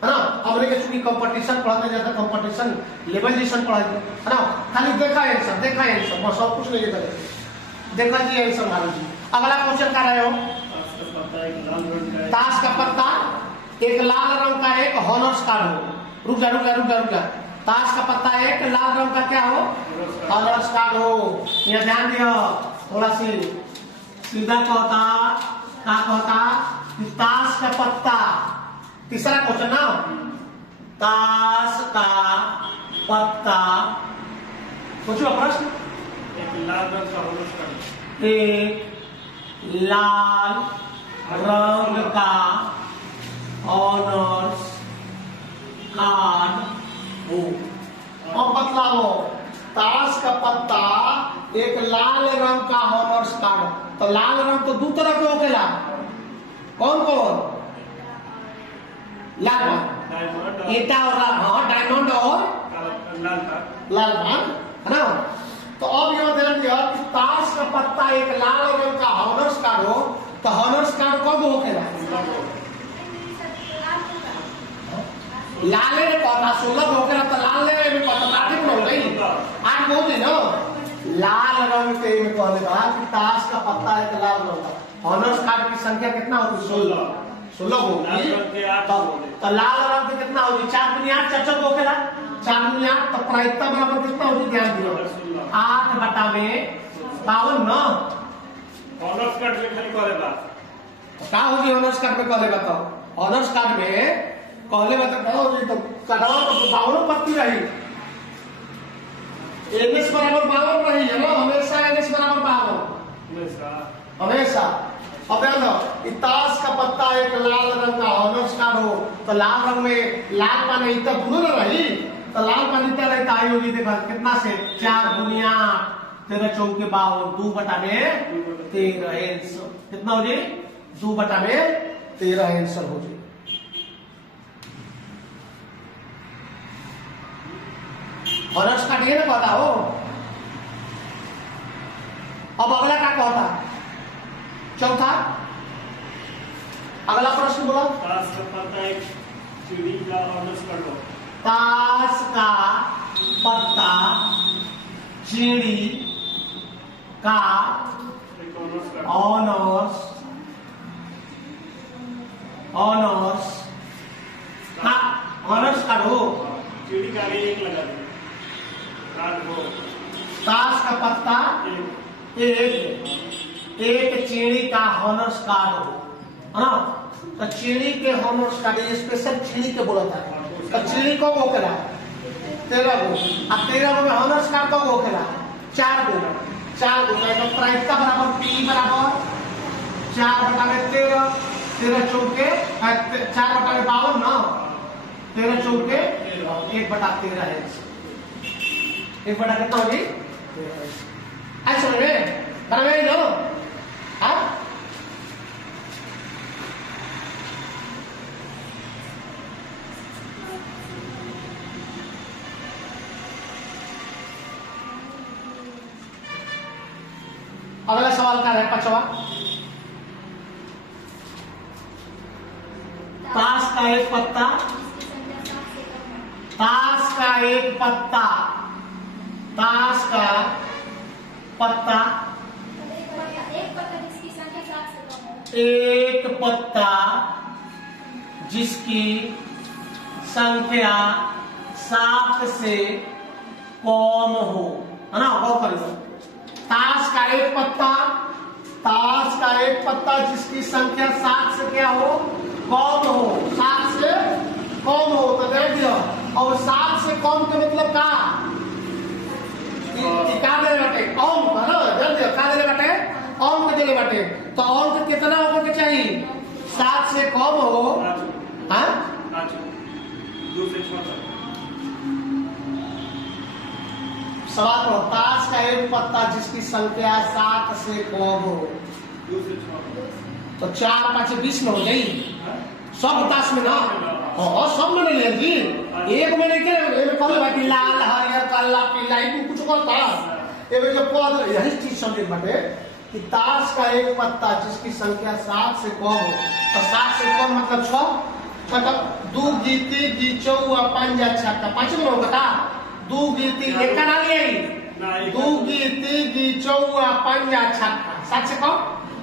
है ना। हमने के चूंकि कंपटीशन पढ़ाते जाता कंपटीशन लेवल जैसा पढ़ाते है ना, खाली देखा आंसर बस सब कुछ नहीं करेंगे, देखा जी आंसर मारो जी। अगला क्वेश्चन क्या रहे हो, ताश का पत्ता एक लाल रंग का एक हॉनर्स कार्ड हो, रुक जा ताश का पत्ता एक लाल रंग का क्या हो हॉनर्स कार्ड हो। यह ध्यान दियो थोड़ा सी सीधा कहता कि ताश का पत्ता, तीसरा क्वेश्चन ना, ताश का पत्ता पूछो प्रश्न, एक लाल रंग का हॉनर्स कार्ड, एक लाल रंग का हॉनर्स कार्ड हो, मतलब ताश का पत्ता एक लाल रंग का हॉनर्स कार्ड। तो लाल रंग तो दो तरह के होकेला, कौन कौन? लाल डायमंड ईटा और हाँ डायमंड और लाल का लाल है ना। तो अब यह ध्यान दिया कि ताश का पत्ता एक लाल रंग का हॉनर्स कार्ड हो, तो हॉनर्स कार्ड कब होकेला? लाले ने कहता 16 होकेला, तो लाल ने भी कहता काटे में हो गई 8 बहुत है ना। लाल रंग के में कहलेगा कि ताश का पत्ता एक लाल रंग का हॉनर्स कार्ड की संख्या कितना होती? 16 होगी। तो लाल रंग के कितना होगी? 4 दुनिया 8 चर्चा होकेला 4 दुनिया, तो प्रायिकता बराबर कितना होगी? ध्यान दियो 8 बटा में 52 ना। ऑनर्स कार्ड में खाली करेगा का होगी ऑनर्स कार्ड में? कहलेगा तो ऑनर्स कार्ड में कहलेगा तो क्या होगी? तो कटवा तो 52 पत्ती रही, एनएस बराबर 52 रही है ना हमेशा। एनएस बराबर 52 हमेशा। अब ध्यान दो, ताश का पत्ता एक लाल रंग का हॉनर्स कार्ड हो, तो लाल रंग में लाल पानी इतना दोनों ना रही, तो लाल पानी इतना रहता आई होगी। देखा कितना से 4 दुनिया 13 चौके 52 2 बटा में 13 आंसर कितना हो जी? 2 बटा में 13 आंसर हो जी। हॉनर्स कार्ड ये ना कहता हो। अब अगला क्या कहता? चौथा अगला प्रश्न बोला। ताश का पत्ता एक चिड़ी का ऑनर्स कार्ड हो। ताश का पत्ता चिड़ी का एक honours card honours honours card हो। चिड़ी का आगे एक लगा दे कार्ड हो। ताश का पत्ता एक चिड़ी का हॉनर्स कार्ड हो, है ना। तो चिड़ी के हॉनर्स कार्ड स्पेशल चिड़ी के बोला था। तो चिड़ी कब होकेला? 13 गो। अब 13 गो में हॉनर्स कार्ड कब होकेला? 4 गो। तो प्रायिकता बराबर पी बराबर 4 बटा में 13 चौके 4 बटा में 52 ना। 13 चौके 1 बटा 13 है। 1 बटा कितना होगी? आज समझ में बराबर लो। अगला सवाल क्या है? 5वां। ताश का एक पत्ता एक पत्ता जिसकी संख्या 7 से कम हो, है ना। गौर करिए, ताश का एक पत्ता जिसकी संख्या 7 से क्या हो? कम हो। 7 से कम हो। तो देख दियो, और 7 से कम के मतलब का दे बाटे अंक, है ना। देख दियो का दे बाटे अंक दे बाटे। तो अंक कितना होकर के चाहिए? 7 से कम हो। हाँ 2 से 6 तक। सवाल करो, ताश का एक पत्ता जिसकी संख्या 7 से कम हो। 2 से 6 तो 4 5 20 में हो जाई। सब ताश में ना। हाँ सब में नहीं है जी। एक में नहीं के कल बाटी लाल हरियर काला पीला कुछ कहता ये जो पद यही चीज समझे बाटे कि ताश का एक पत्ता जिसकी संख्या 7 से कम हो। तो 7 से कम मतलब 6 मतलब 2 गीती गीचौ पंजा छक्का 5 में होगा। 2 गीती एक करा लिए 2 गीती गीचौ पंजा छक्का 7 से कम।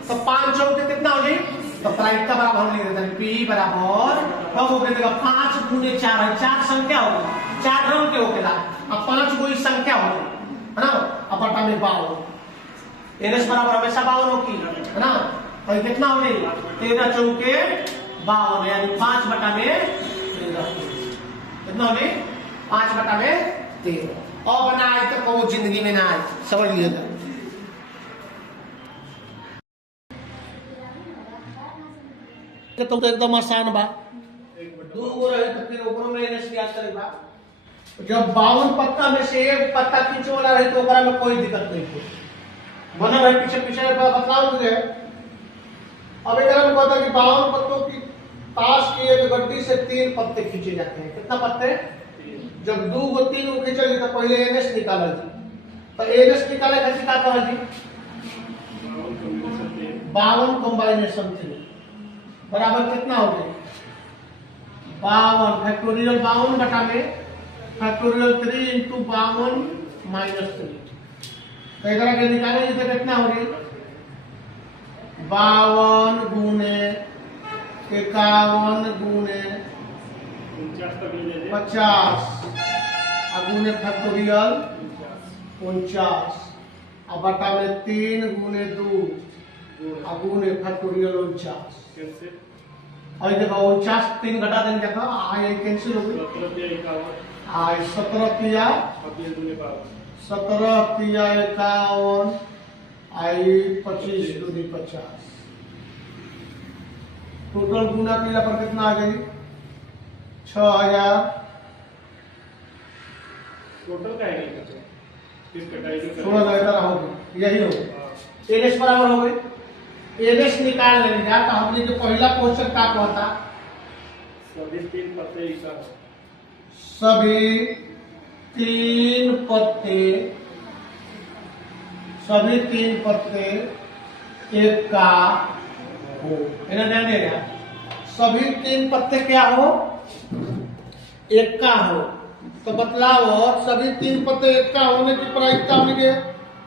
तो 5 चौके कितना हो जाए? तो प्रायिकता बराबर हम लिख देते हैं पी बराबर कब हो गया? 5 गुने 4 है। 4 संख्या होगी, 4 रंग के होकेला। अब 5 कोई संख्या होगी, है ना। अब बटा में 52 एनएस बराबर हमेशा 52 होगी, है ना। तो कितना हो गई? 13 चौके 52 यानी 5 बटा में 13 कितना हो गई? 5 बटा में 13। और बना आए तो वो जिंदगी में ना आए, समझ लिएगा। तो एकदम आसान बा। 2 गो रहे तो फिर ऊपर में एनएस याद करेगा। जब 52 पत्ता में से एक पत्ता खींचे वाला रहे तो ओकरा में कोई दिक्कत नहीं हो बना भाई पीछे पीछे बतलाव मुझे। अब एक में कहता है कि 52 पत्तों की ताश की एक गड्डी से 3 पत्ते खींचे जाते हैं। कितना पत्ते? जब 2 को 3 को खींचेगी तो पहले एनएस निकाला जी। तो एनएस निकाले खातिर का करा जी 52 कॉम्बिनेशन 3 बराबर कितना हो गया 52 फैक्टोरियल 52 बटा में फैक्टोरियल 3 इंटू 52 माइनस 3 तो एकरा के निकाले जी तो कितना हो गई 52 गुने 51 गुने 50 गुने फैक्टोरियल 49 अब बटा में 3 गुने 2 गुने फैक्टोरियल 49 और देखो 49 3 घटा देंगे क्या आई कैंसिल हो गई आई 17 तिया 51 आई 25 दूनी 50 टोटल गुना किया पर कितना आ गई 6000 टोटल का है फिर कटाई 16,000 हो गई यही हो एनएस बराबर हो गई। एनएस निकाल लेने जा तो हमने जो पहला क्वेश्चन का कहता सभी 3 पत्ते एक साथ सभी 3 पत्ते एक का हो इन्हें ध्यान देगा सभी 3 पत्ते क्या हो एक का हो तो बतलाओ सभी 3 पत्ते एक का होने की प्रायिकता होंगे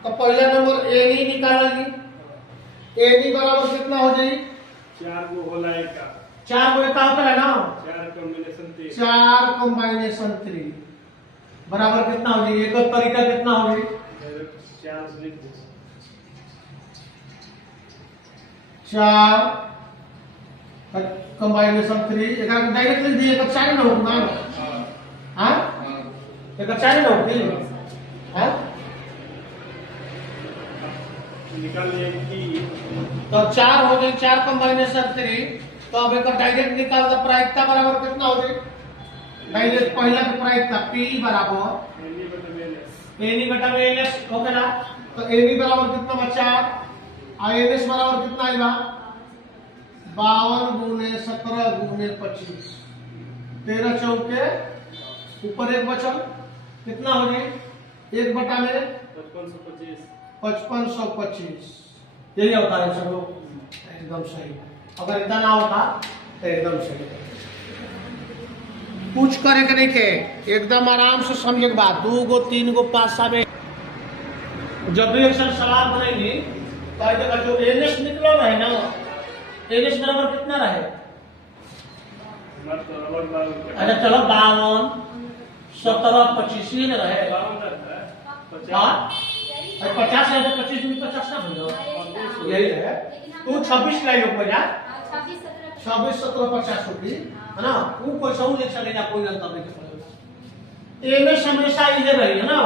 तो पहला नंबर एनी निकालेगी एनी बराबर कितना हो जाएगी 4 को होला एक का 4 को का होता है ना 4 कॉम्बिनेशन 3 बराबर कितना हो जाएगी एक और तरीका कितना हो जाएगी 4 कॉम्बिनेशन 3 एक डायरेक्ट लिख दिए एक 4 ना होगा हां एक 4 ना होगी हां निकाल लिए कि तो 4 हो गए 4 कॉम्बिनेशन 3 तो अब एक डायरेक्ट निकाल दो प्रायिकता बराबर कितना हो गई डायरेक्ट पहला की प्रायिकता P बराबर एनी बटा में एनएस हो गया ना तो एनी बराबर कितना बचा और एनएस बराबर कितना आएगा 52 गुने 17 गुने 25 13 चौके ऊपर एक बचल कितना हो गई 1 बटा में 5525 यही होता है सब लोग एकदम सही अगर इतना ना होता तो एकदम सही कुछ करे के नहीं के एकदम आराम से समझे के बाद 2 गो 3 गो 5 साल जब भी ऐसा सवाल बनेगी तो जगह जो एनएस निकला रहे ना एनएस बराबर कितना रहे अच्छा चलो 52 17 25 ही रहे 50 है तो 25 में 50 ना भूलो यही है तू 26 लाई ऊपर जा 26 17 50 होगी है ना वो कोई सौ नहीं चलेगा कोई अंतर नहीं एनएस हमेशा इधे रही है ना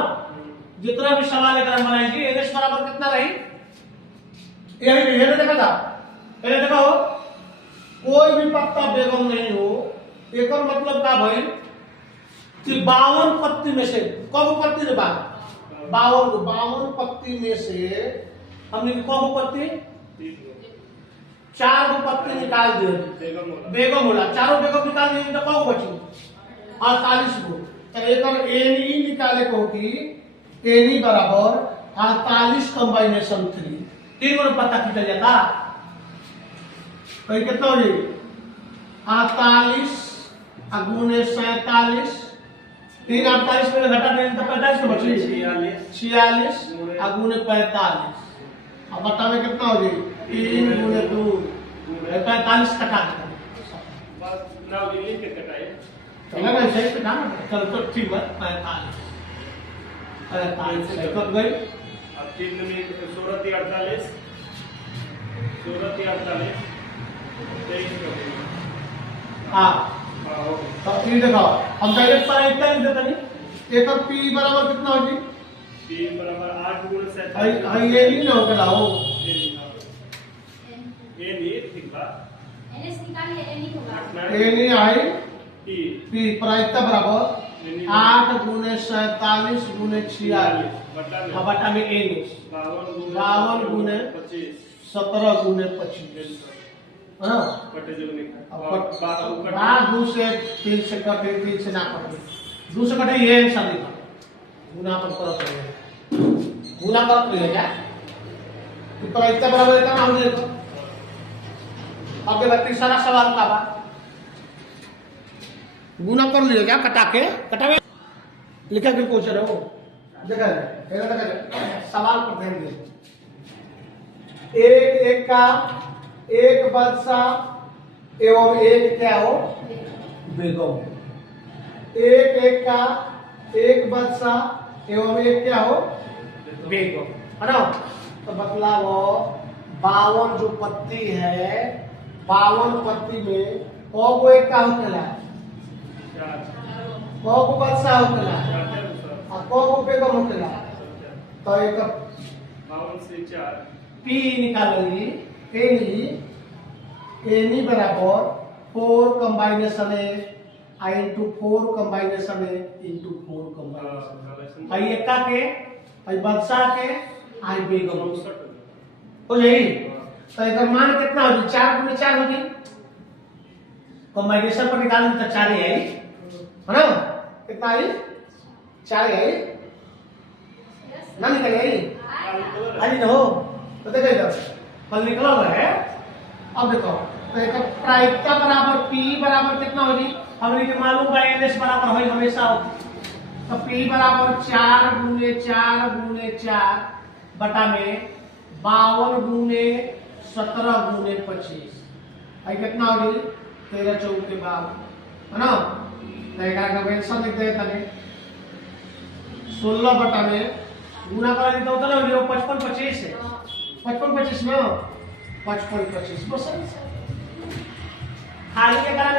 जितना भी सवाल अगर हम बनाएंगे एनएस बराबर कितना रही यही है देखा था पहले देखो कोई भी पत्ता बेगम नहीं हो एक और मतलब का भाई कि 52 पत्ती में से कब पत्ती रे बा 52 पत्ती में से हमने कब पत्ती 4 गो पत्ती निकाल दिए बेगम होला 4 बेगम निकाल दिए तो कब बची 48 गो तो एक और एनी निकाले को कि एनी बराबर 48 कॉम्बिनेशन 3 गो पत्ता खींचा जाता तो कितना हो जाएगी 48 गुने 47 3 48 में घटा देंगे तो 45 तो बची 46 गुने 45 अब बता में कितना हो जाएगी 3 गुने 2 45 कटा चलो ना सही कटा चल तो ठीक है 45 कट गई अब 3 में 16 × 48 हाँ तो ये देखो हम डायरेक्ट पर इतना नहीं देते नहीं एक और P बराबर कितना होगी P बराबर 8 गुणे 47 हां ये नहीं हो गया हो ये नहीं ठीक बा एनएस निकालिए एनी होगा ए नहीं आई P P प्रायिकता बराबर 8 गुने 47 गुने 46 बटा में बटा में 19 52 गुने 17 गुने 25 हाँ कटे जो बार 2 से 3 से कटे 3 से ना कटे 2 से कटे ये आंसर लिखा गुना पर परत है गुना परत ले क्या ऊपर इतना बराबर है ना हो जाएगा आगे बाकी सारा सवाल का बा गुना कर लिया क्या कटा के कटावे लिखा के पूछ रहे हो देखा सवाल पर ध्यान दीजिए एक का एक बदसा एवं एक क्या हो बेगम एक का एक बदसा एवं एक क्या हो बेगम है ना तो बतलाओ 52 जो पत्ती है 52 पत्ती में कौ एक का होता है कौ बदसा होता है और कौ बेगम होता है तो एक 52 से 4 पी निकालेंगे एनी बराबर 4 कॉम्बिनेशन है आई इंटू 4 कॉम्बिनेशन है इंटू 4 कॉम्बिनेशन आई एका के आई बदसा के आई बेगम हो जाई तो एक मान कितना हो जाए 4 गुने 4 हो जाए कॉम्बिनेशन पर निकालें तो 4 ही आई है ना कितना आई 4 आई ना निकले आई ना हो तो देखो इधर फल निकला हुआ है अब देखो तो एक प्रायिकता बराबर पी बराबर कितना हो जी हमने के मालूम है एनएस बराबर होई हमेशा तो पी बराबर 4 गुने 4 बटा में 52 गुने 17 गुने 25 आई कितना हो जी 13 चौक के बाद है ना तो एक का आंसर लिख दे तने 16 बटा में गुना करा तो उतना हो 55 25 है 55 25 में 55 25 बस खाली के कारण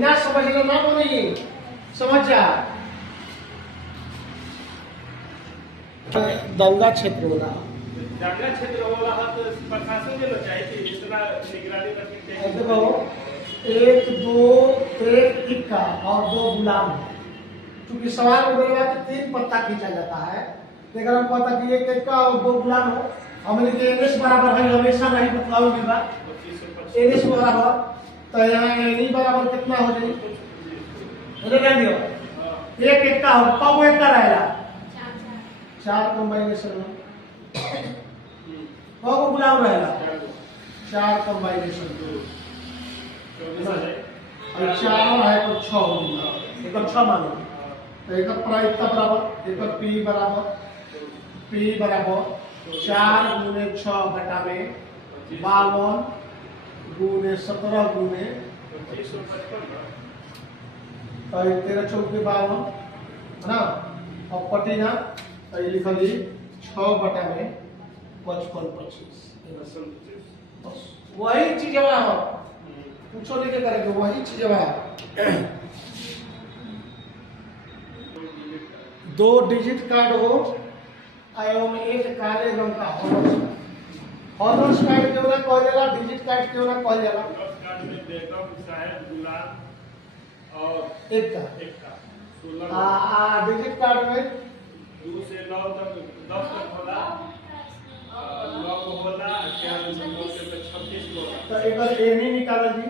ना समझ लो ना तो नहीं समझ जा दंगा क्षेत्र होगा दंगा क्षेत्र वाला तो प्रशासन के लोग चाहिए इतना निगरानी रखते हैं देखो 1 2 1 इक्का और 2 गुलाम क्योंकि सवाल में बोला कि 3 पत्ता खींचा जाता है लेकिन हम पता कि 1 इक्का और 2 गुलाम हो हमने के एनएस बराबर है हमेशा नहीं बतलाओ की बात एनएस बराबर तो यहाँ एनी बराबर कितना हो जाए बोले क्या दियो 1 इक्का हो कब 1 का रहेगा 4 कॉम्बिनेशन में कब गुलाम रहेगा 4 कॉम्बिनेशन और 4 है तो 6 होगा एक 6 मानो तो एक प्रायिकता बराबर एक पी बराबर 4 गुने 6 बटा में 52 गुने 17 गुने 13 चौक के 52 है ना और पटी ना तो ये लिखा ली 6 बटा में 55 25 बस वही चीज है पूछो लेके करेंगे वही चीज है 2 डिजिट कार्ड हो एवं 1 काले रंग का हॉनर्स कार्ड क्यों ना कह जाला डिजिट कार्ड क्यों ना कह जाला कार्ड में बेगम साहब गुलाम और एक का 16 डिजिट कार्ड में 2 से 9 तक 10 तक होला 9 को होला क्या 9 से 26 को तो एक बार एनी निकाला जी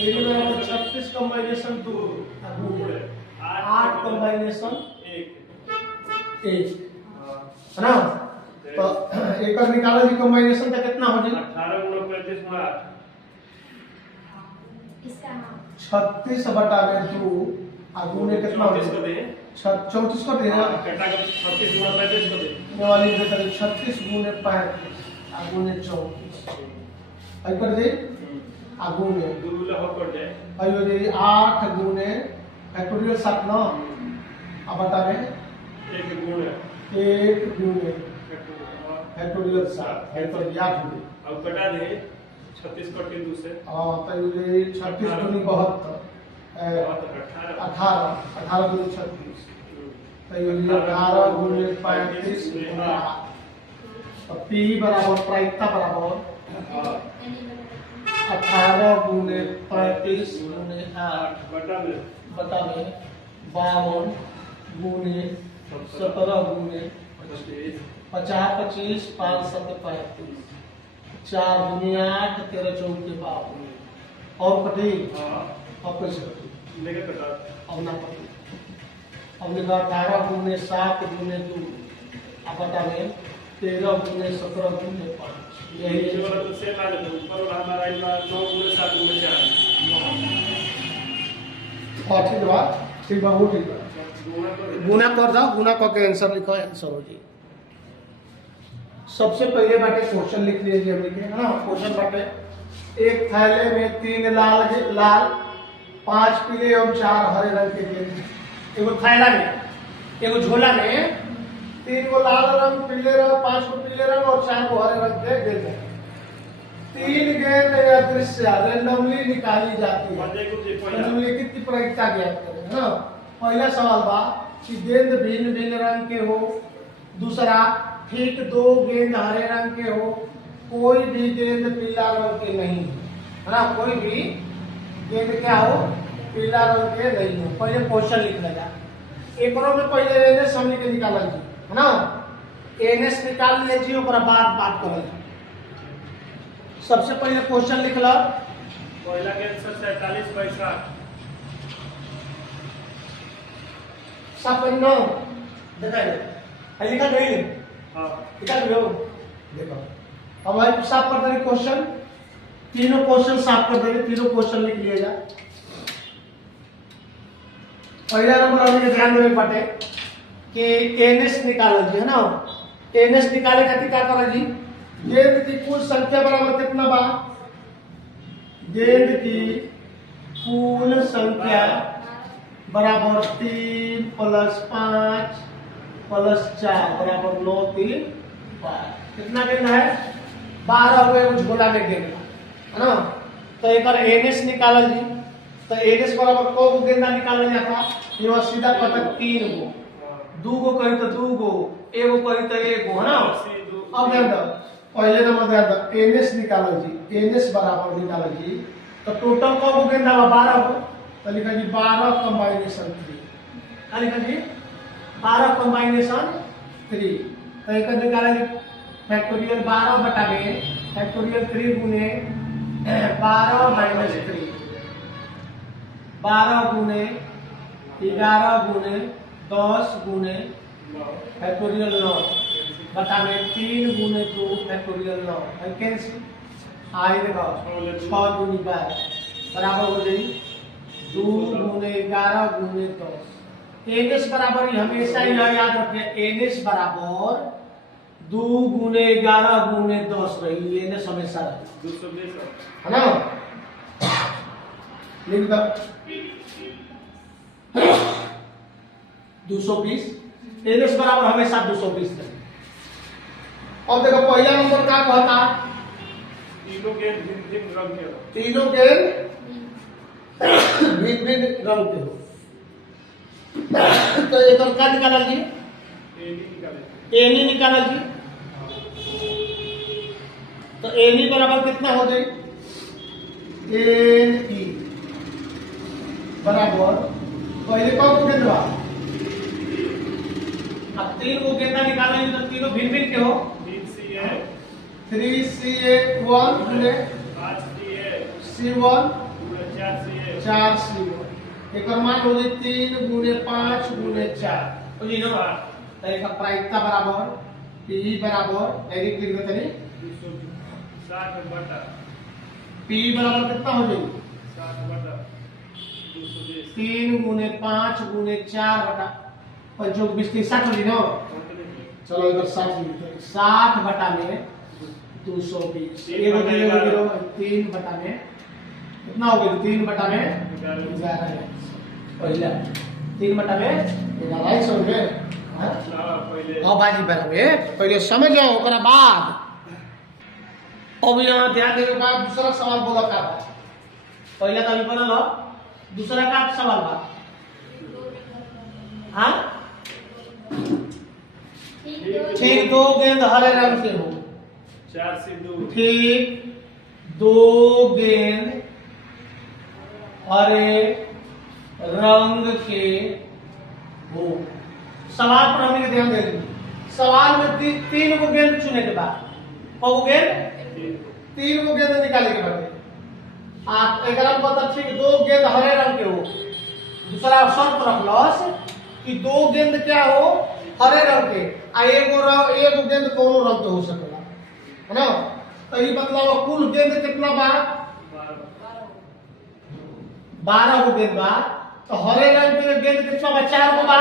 एनी में 36 कॉम्बिनेशन 2 8 कॉम्बिनेशन 1 है ना तो एक बार निकाला जी कॉम्बिनेशन का कितना हो जी 18 गुना 35 गुना 8 36 बटा में 2 और गुने कितना हो 34 को दे 34 को दे ना कटा कर 36 गुना 35 को दे ये वाली दे 36 गुने 35 और गुने 34 आई पर जी और गुने 2 गुना हो कर जाए आयो जी 8 गुने फैक्टोरियल 7 ना अब बता में 1 गुना फैक्टोरियल 7 है तो याद हो अब कटा दे 36 कटे 2 से हां तो ये 36 गुनी 72 18 गुनी 36 तो ये 18 गुनी 35 गुना तो पी बराबर प्रायिकता बराबर 18 गुने 35 गुने 8 बटा में बटा में 52 गुने 17 गुने 25 50 25 5 7 35 4 गुने 8 13 चौके 52 और कटी हाँ अब कैसे कटी लेके कटा अब ना कटी अब लिखा 18 गुने 7 गुने 2 अब बटा में 13 गुने 17 गुने 5 यही नीचे वाला तो सेम आ जाता है ऊपर वाला हमारा इस बार 9 गुने 7 गुने 4 और ठीक बा वो ठीक बा गुणा कर गुना कर दो गुना करके आंसर लिखो आंसर हो जी सबसे पहले बाटे क्वेश्चन लिख लीजिए हम लिखे है ना क्वेश्चन बाटे एक थैले में 3 लाल 5 पीले एवं 4 हरे रंग के गेंद एगो थैला में एगो झोला में 3 गो लाल रंग पीले रंग 5 गो पीले रंग और 4 गो हरे रंग के गेंद है 3 गेंद या दृश्य रैंडमली निकाली जाती है मजे को जी पहला निम्नलिखित की प्रायिकता ज्ञात करें है ना पहला सवाल बा कि गेंद भिन्न भिन्न रंग के हो दूसरा ठीक 2 गेंद हरे रंग के हो कोई भी गेंद पीला रंग के नहीं है ना कोई भी गेंद क्या हो पीला रंग के नहीं हो पहले क्वेश्चन लिख लेगा एक में पहले एनएस हमने के निकाल ली है ना एनएस निकाल लीजिए ओकरा बाद बात कर सबसे पहले क्वेश्चन लिख लो पहला के आंसर 47 पैसा 7 देखा है लिखा नहीं हाँ लिखा दो देखो अब हम साफ कर देंगे क्वेश्चन तीनों क्वेश्चन साफ कर देंगे तीनों क्वेश्चन लिख लिएगा पहला नंबर हमने ध्यान देने बाटे कि एनएस निकाल जी है ना एनएस निकाले खातिर क्या करा जी गेंद की कुल संख्या बराबर कितना बा गेंद की कुल संख्या बराबर 3 + 5 + 4 बराबर 9 3 5 कितना गेंद है 12 गो झोला में गेंद है ना तो एक एनएस निकाल जी तो एनएस बराबर को गेंदा निकाल जाता ये सीधा पता 3 गो 2 गो करी तो 2 गो एगो करी तो एगो है ना अब ध्यान दो पहले नंबर ध्यान दो एनएस निकालो जी एनएस बराबर निकालो जी तो टोटल को गेंदा 12 गो तो लिखा जी 12 कॉम्बिनेशन 3 क्या लिखा जी 12 कॉम्बिनेशन 3 तो एक निकाला जी फैक्टोरियल 12 बटा में फैक्टोरियल 3 गुने 12 - 3 12 गुने 11 गुने 10 गुने फैक्टोरियल 9 बटा में 3 गुने 2 फैक्टोरियल 9 वैकेंसी आई देखो 6 गुनी 12 बराबर हो गई 2 गुने 11 गुने 10 एनएस बराबर ही हमेशा ही याद रखें एनएस बराबर 2 गुने 11 गुने 10 रही एनएस हमेशा रही 220 है ना लिख दो 220 एनएस बराबर हमेशा 220 रही अब देखो पहला नंबर क्या कहता तीनों गेंद भिन्न रंग के हो तीनों गेंद भिन्न रंग के हो तो एक और क्या निकाला जी एनी निकाला जी तो एनी बराबर कितना हो जाए एन ई बराबर पहले कौन को गेंद बा अब 3 को गेंदा निकाला जी तो तीनों भिन्न भिन्न के हो 3 1 गुने C1 4 C1 एक और मान हो गई 3 गुने 5 गुने 4 हो जी ना तो एक प्रायिकता बराबर P बराबर डायरेक्ट लिख देते नहीं 60 बटा P बराबर कितना हो जाएगी 60 बटा 220 3 गुने 5 गुने 4 बटा 5 20 30 60 हो जी ना चलो इधर 60 बटा में 220 3 बटा में कितना हो गया 3 बटा में 11 पहला 3 बटा में 11 समझ में हाँ बाजी पहले समझ जाओ ओकरा बाद अब यहाँ ध्यान देने का दूसरा सवाल बोला का पहला तो अभी बनल हो दूसरा का सवाल बा हाँ ठीक 2 गेंद हरे रंग के हो 4 से 2 ठीक दो गेंद हरे रंग के हो। सवाल पर हमने ध्यान दे दी। सवाल में तीन को गेंद चुने के बाद कौ गेंद, तीन को गेंद निकाले के बाद आप एक बता ठीक दो गेंद हरे रंग के हो। दूसरा शर्त रखलस कि दो गेंद क्या हो, हरे रंग के, आ एगो गेंद कोनो रंग के हो सकेला, है ना। तो ये मतलब कुल गेंद कितना बा, 12 गो गेंद बा। तो हरे रंग के गेंद कितना बा, 4 गो बा।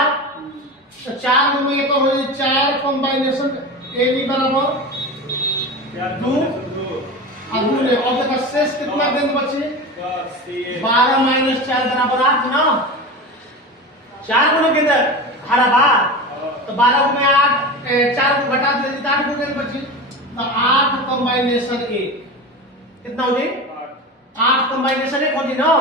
तो 4 में ये तो हो 4 कॉम्बिनेशन एबी बराबर 2 अब ने और तक शेष कितना गेंद बचे, 12 माइनस 4 बराबर 8 ना। 4 गुना गेंद हरा बा, तो 12 में 8 4 को घटा दे तो 8 को गेंद बची। तो 8 कॉम्बिनेशन ए कितना हो गई, 8 कॉम्बिनेशन एक हो गई ना।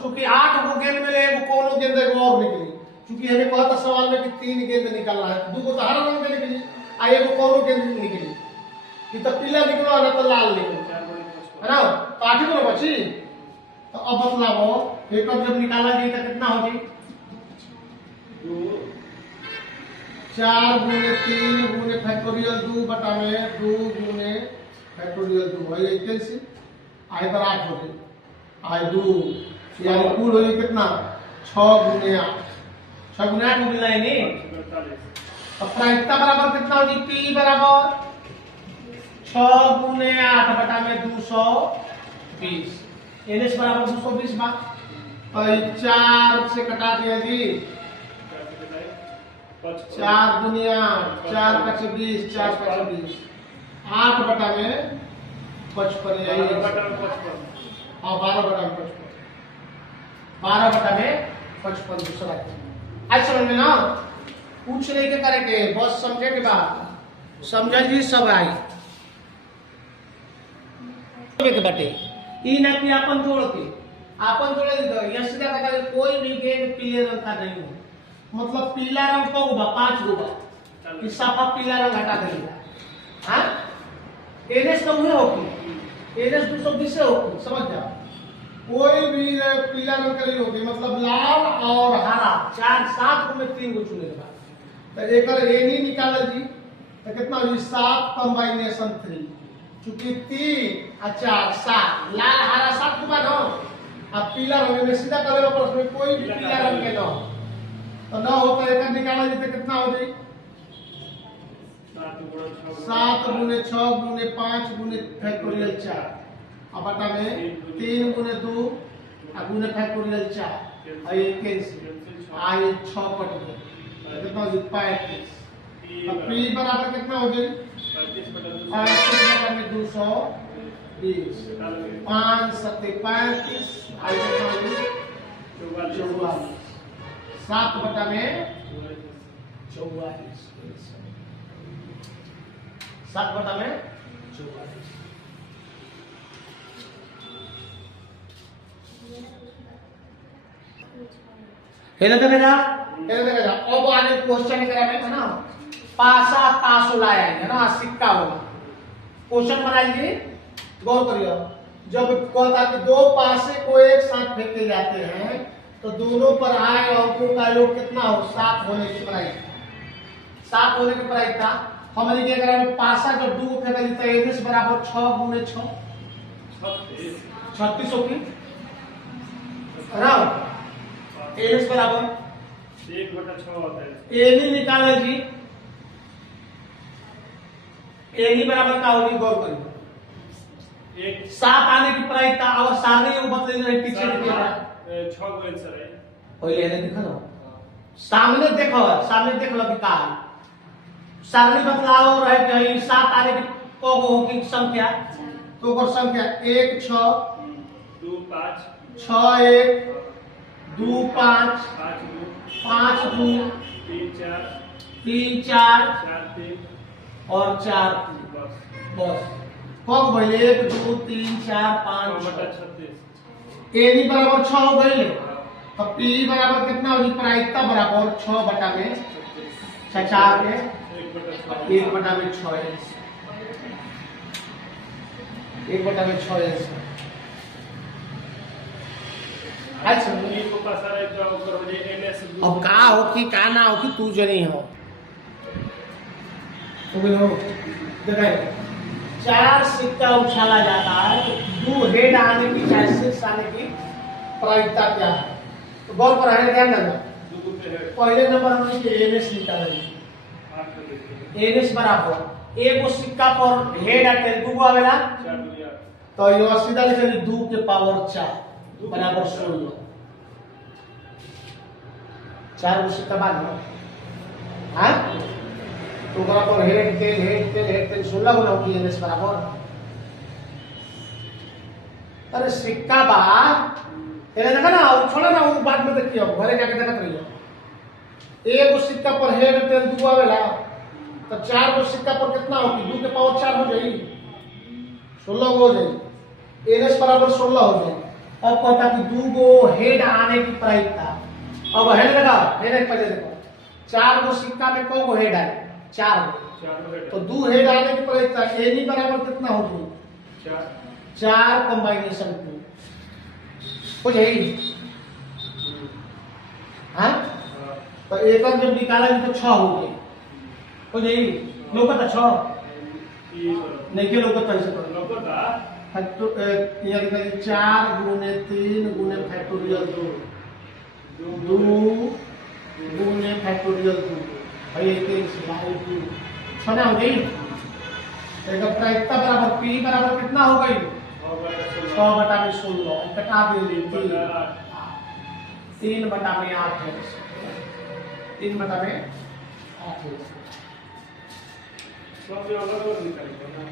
क्योंकि 8 को गेंद में ले कोनो गेंद एगो और निकली। क्योंकि हमें कहा था सवाल में कि 3 गेंद निकलना है, 2 को तो हरा रंग के निकली, आ एगो कोनो गेंद निकली। कि तो पीला निकलो ना तो लाल निकलो, है ना। तो 8 को बची। तो अब बतलाओ एक जब निकाला जाए तो कितना हो गई, 4 गुने 3 गुने फैक्टोरियल 2 बटा में 2 गुने फैक्टोरियल 2 है 81 आई पर 8 हो गई आई 2 यानी कुल हो गई कितना 6 गुने 8, 6 गुने 8 मिला है नहीं। तो प्रायिकता बराबर कितना होगी, पी बराबर 6 गुने 8 बटा में 220, एनएस बराबर 220 बा। और 4 से कटा दिया जी, 4 दुनिया 4 का 20, 4 का 20, 8 बटा में 55 यही 12 बटा में 55, 12 बटा में 55 दूसरा। आज समझ में ना पूछ नहीं के करे के बस समझे के बाद समझ जी सब आई के बटे ई ना कि अपन जोड़ जोड़े या सीधा कहा कोई भी गेंद पीले रंग का नहीं हो। मतलब पीला रंग को बा 5 गो बा, इस साफा पीला रंग हटा देगा। हां एनएस कम हुए होगी, एनएस 220 से होगी, समझ जाओ। कोई भी पीला रंग का नहीं होगी, मतलब लाल और हरा 4 7 को में 3 को चुने के बाद तो एकर एनी निकाला जी तो कितना हो 7 कॉम्बिनेशन 3। चूंकि 3 और 4 7 लाल हरा 7 को बा ना। अब पीला रंग में सीधा करेगा पर उसमें कोई भी पीला रंग के ना तो ना होता है। निकाला जाए कितना हो जाए 7 गुने 6 गुने 5 गुने फैक्टोरियल 4 अब बटा में 3 गुने 2 और गुने फैक्टोरियल 4 और 21 आई 6 कट गए कितना हो जाए 35। अब पी बराबर कितना हो जाए 35 बटा में 220, 5 7 35 आई कितना हो जाए 44, 7 बटा में 44, 7 बटा में 44। हेलो देखा अब आगे क्वेश्चन करा है ना, पासा तासो लाया है ना, सिक्का होगा। क्वेश्चन बनाइए गौर करिए। जब कहता कि 2 पासे को एक साथ फेंके जाते हैं तो दोनों पर आए अंकों का योग कितना हो, 7 होने की प्रायिकता, 7 होने की प्रायिकता। हमारे क्या करा पासा जब 2 को फेंका जाता है एनएस बराबर 6 गुने 6 36 होगी राव। एनएस बराबर 1/6 होता है। एनी निकाले जी, एनी बराबर क्या होगी गौर करिए। 7 आने की प्रायिकता और सारणी को बदले रहे पीछे 6 को आंसर है। पहले एने देखो ना, सामने देख लो कि का सारणी बदलाव रहे कि 7 आने की को होगी संख्या तो ओकर संख्या 1 6 2 5 6 1 2 5 5 2 3 4 3 4 4 3 और 4 बस कब भले 1 2 3 4 5 36 एनी बराबर 6 हो गई। तो पी बराबर कितना होगी प्रायिकता बराबर 6 बटा में 4 के 1 बटा में 6 1 बटा में 6 अच्छा ई को पसारे तो ऊपर हो जाए NS अब का हो कि का ना हो कि तू जनी हो तो बोलो देखा 4 सिक्का उछाला जाता है तो 2 हेड आने की चाहे 6 आने की प्रायिकता क्या है तो गौर पर है ध्यान देना दो पे है पहले नंबर हमने एनएस निकालेंगे 8 पे देखिए एनएस बराबर एगो सिक्का पर हेड आते 2 गो आवेला 4 दुनिया तो ये सीधा लिखेंगे 2 के पावर 4 बराबर 16 4 गो सिक्का बांधो हाँ तो ओकरा पर हेड तेल 16 गो होगी एनएस बराबर अरे सिक्का बा एने देखा ना छोड़ा ना वो बाद में देखियो घरे जाके देखत रहियो एगो सिक्का पर हेड तेल 2 आवेला तो 4 गो सिक्का पर कितना होगी 2 के पावर 4 हो जाई 16 हो जाई एनएस बराबर 16 हो जाए अब कहता कि 2 गो हेड आने की प्रायिकता अब हेड लगा हेड पहले देखो 4 गो सिक्का में कौ गो हेड आए 4 गो 4 हेड तो 2 हेड आने की प्रायिकता एनी बराबर कितना हो गई 4 कंबाइनेशन 2 हो जाई हाँ तो एक जब निकाला तो 6 हो गई हो जाई लोग का 6 नहीं के लोग का ऐसे यानी कि 4 गुने 3 गुने फैक्टोरियल 2 गुने फैक्टोरियल 2 भाई एक सिलाई 2 6 ना हो गई एक प्रायिकता बराबर पी बराबर कितना हो गई 6/16 कटा दे 3/8 है 3/8 है सब अलग अलग निकालेंगे ना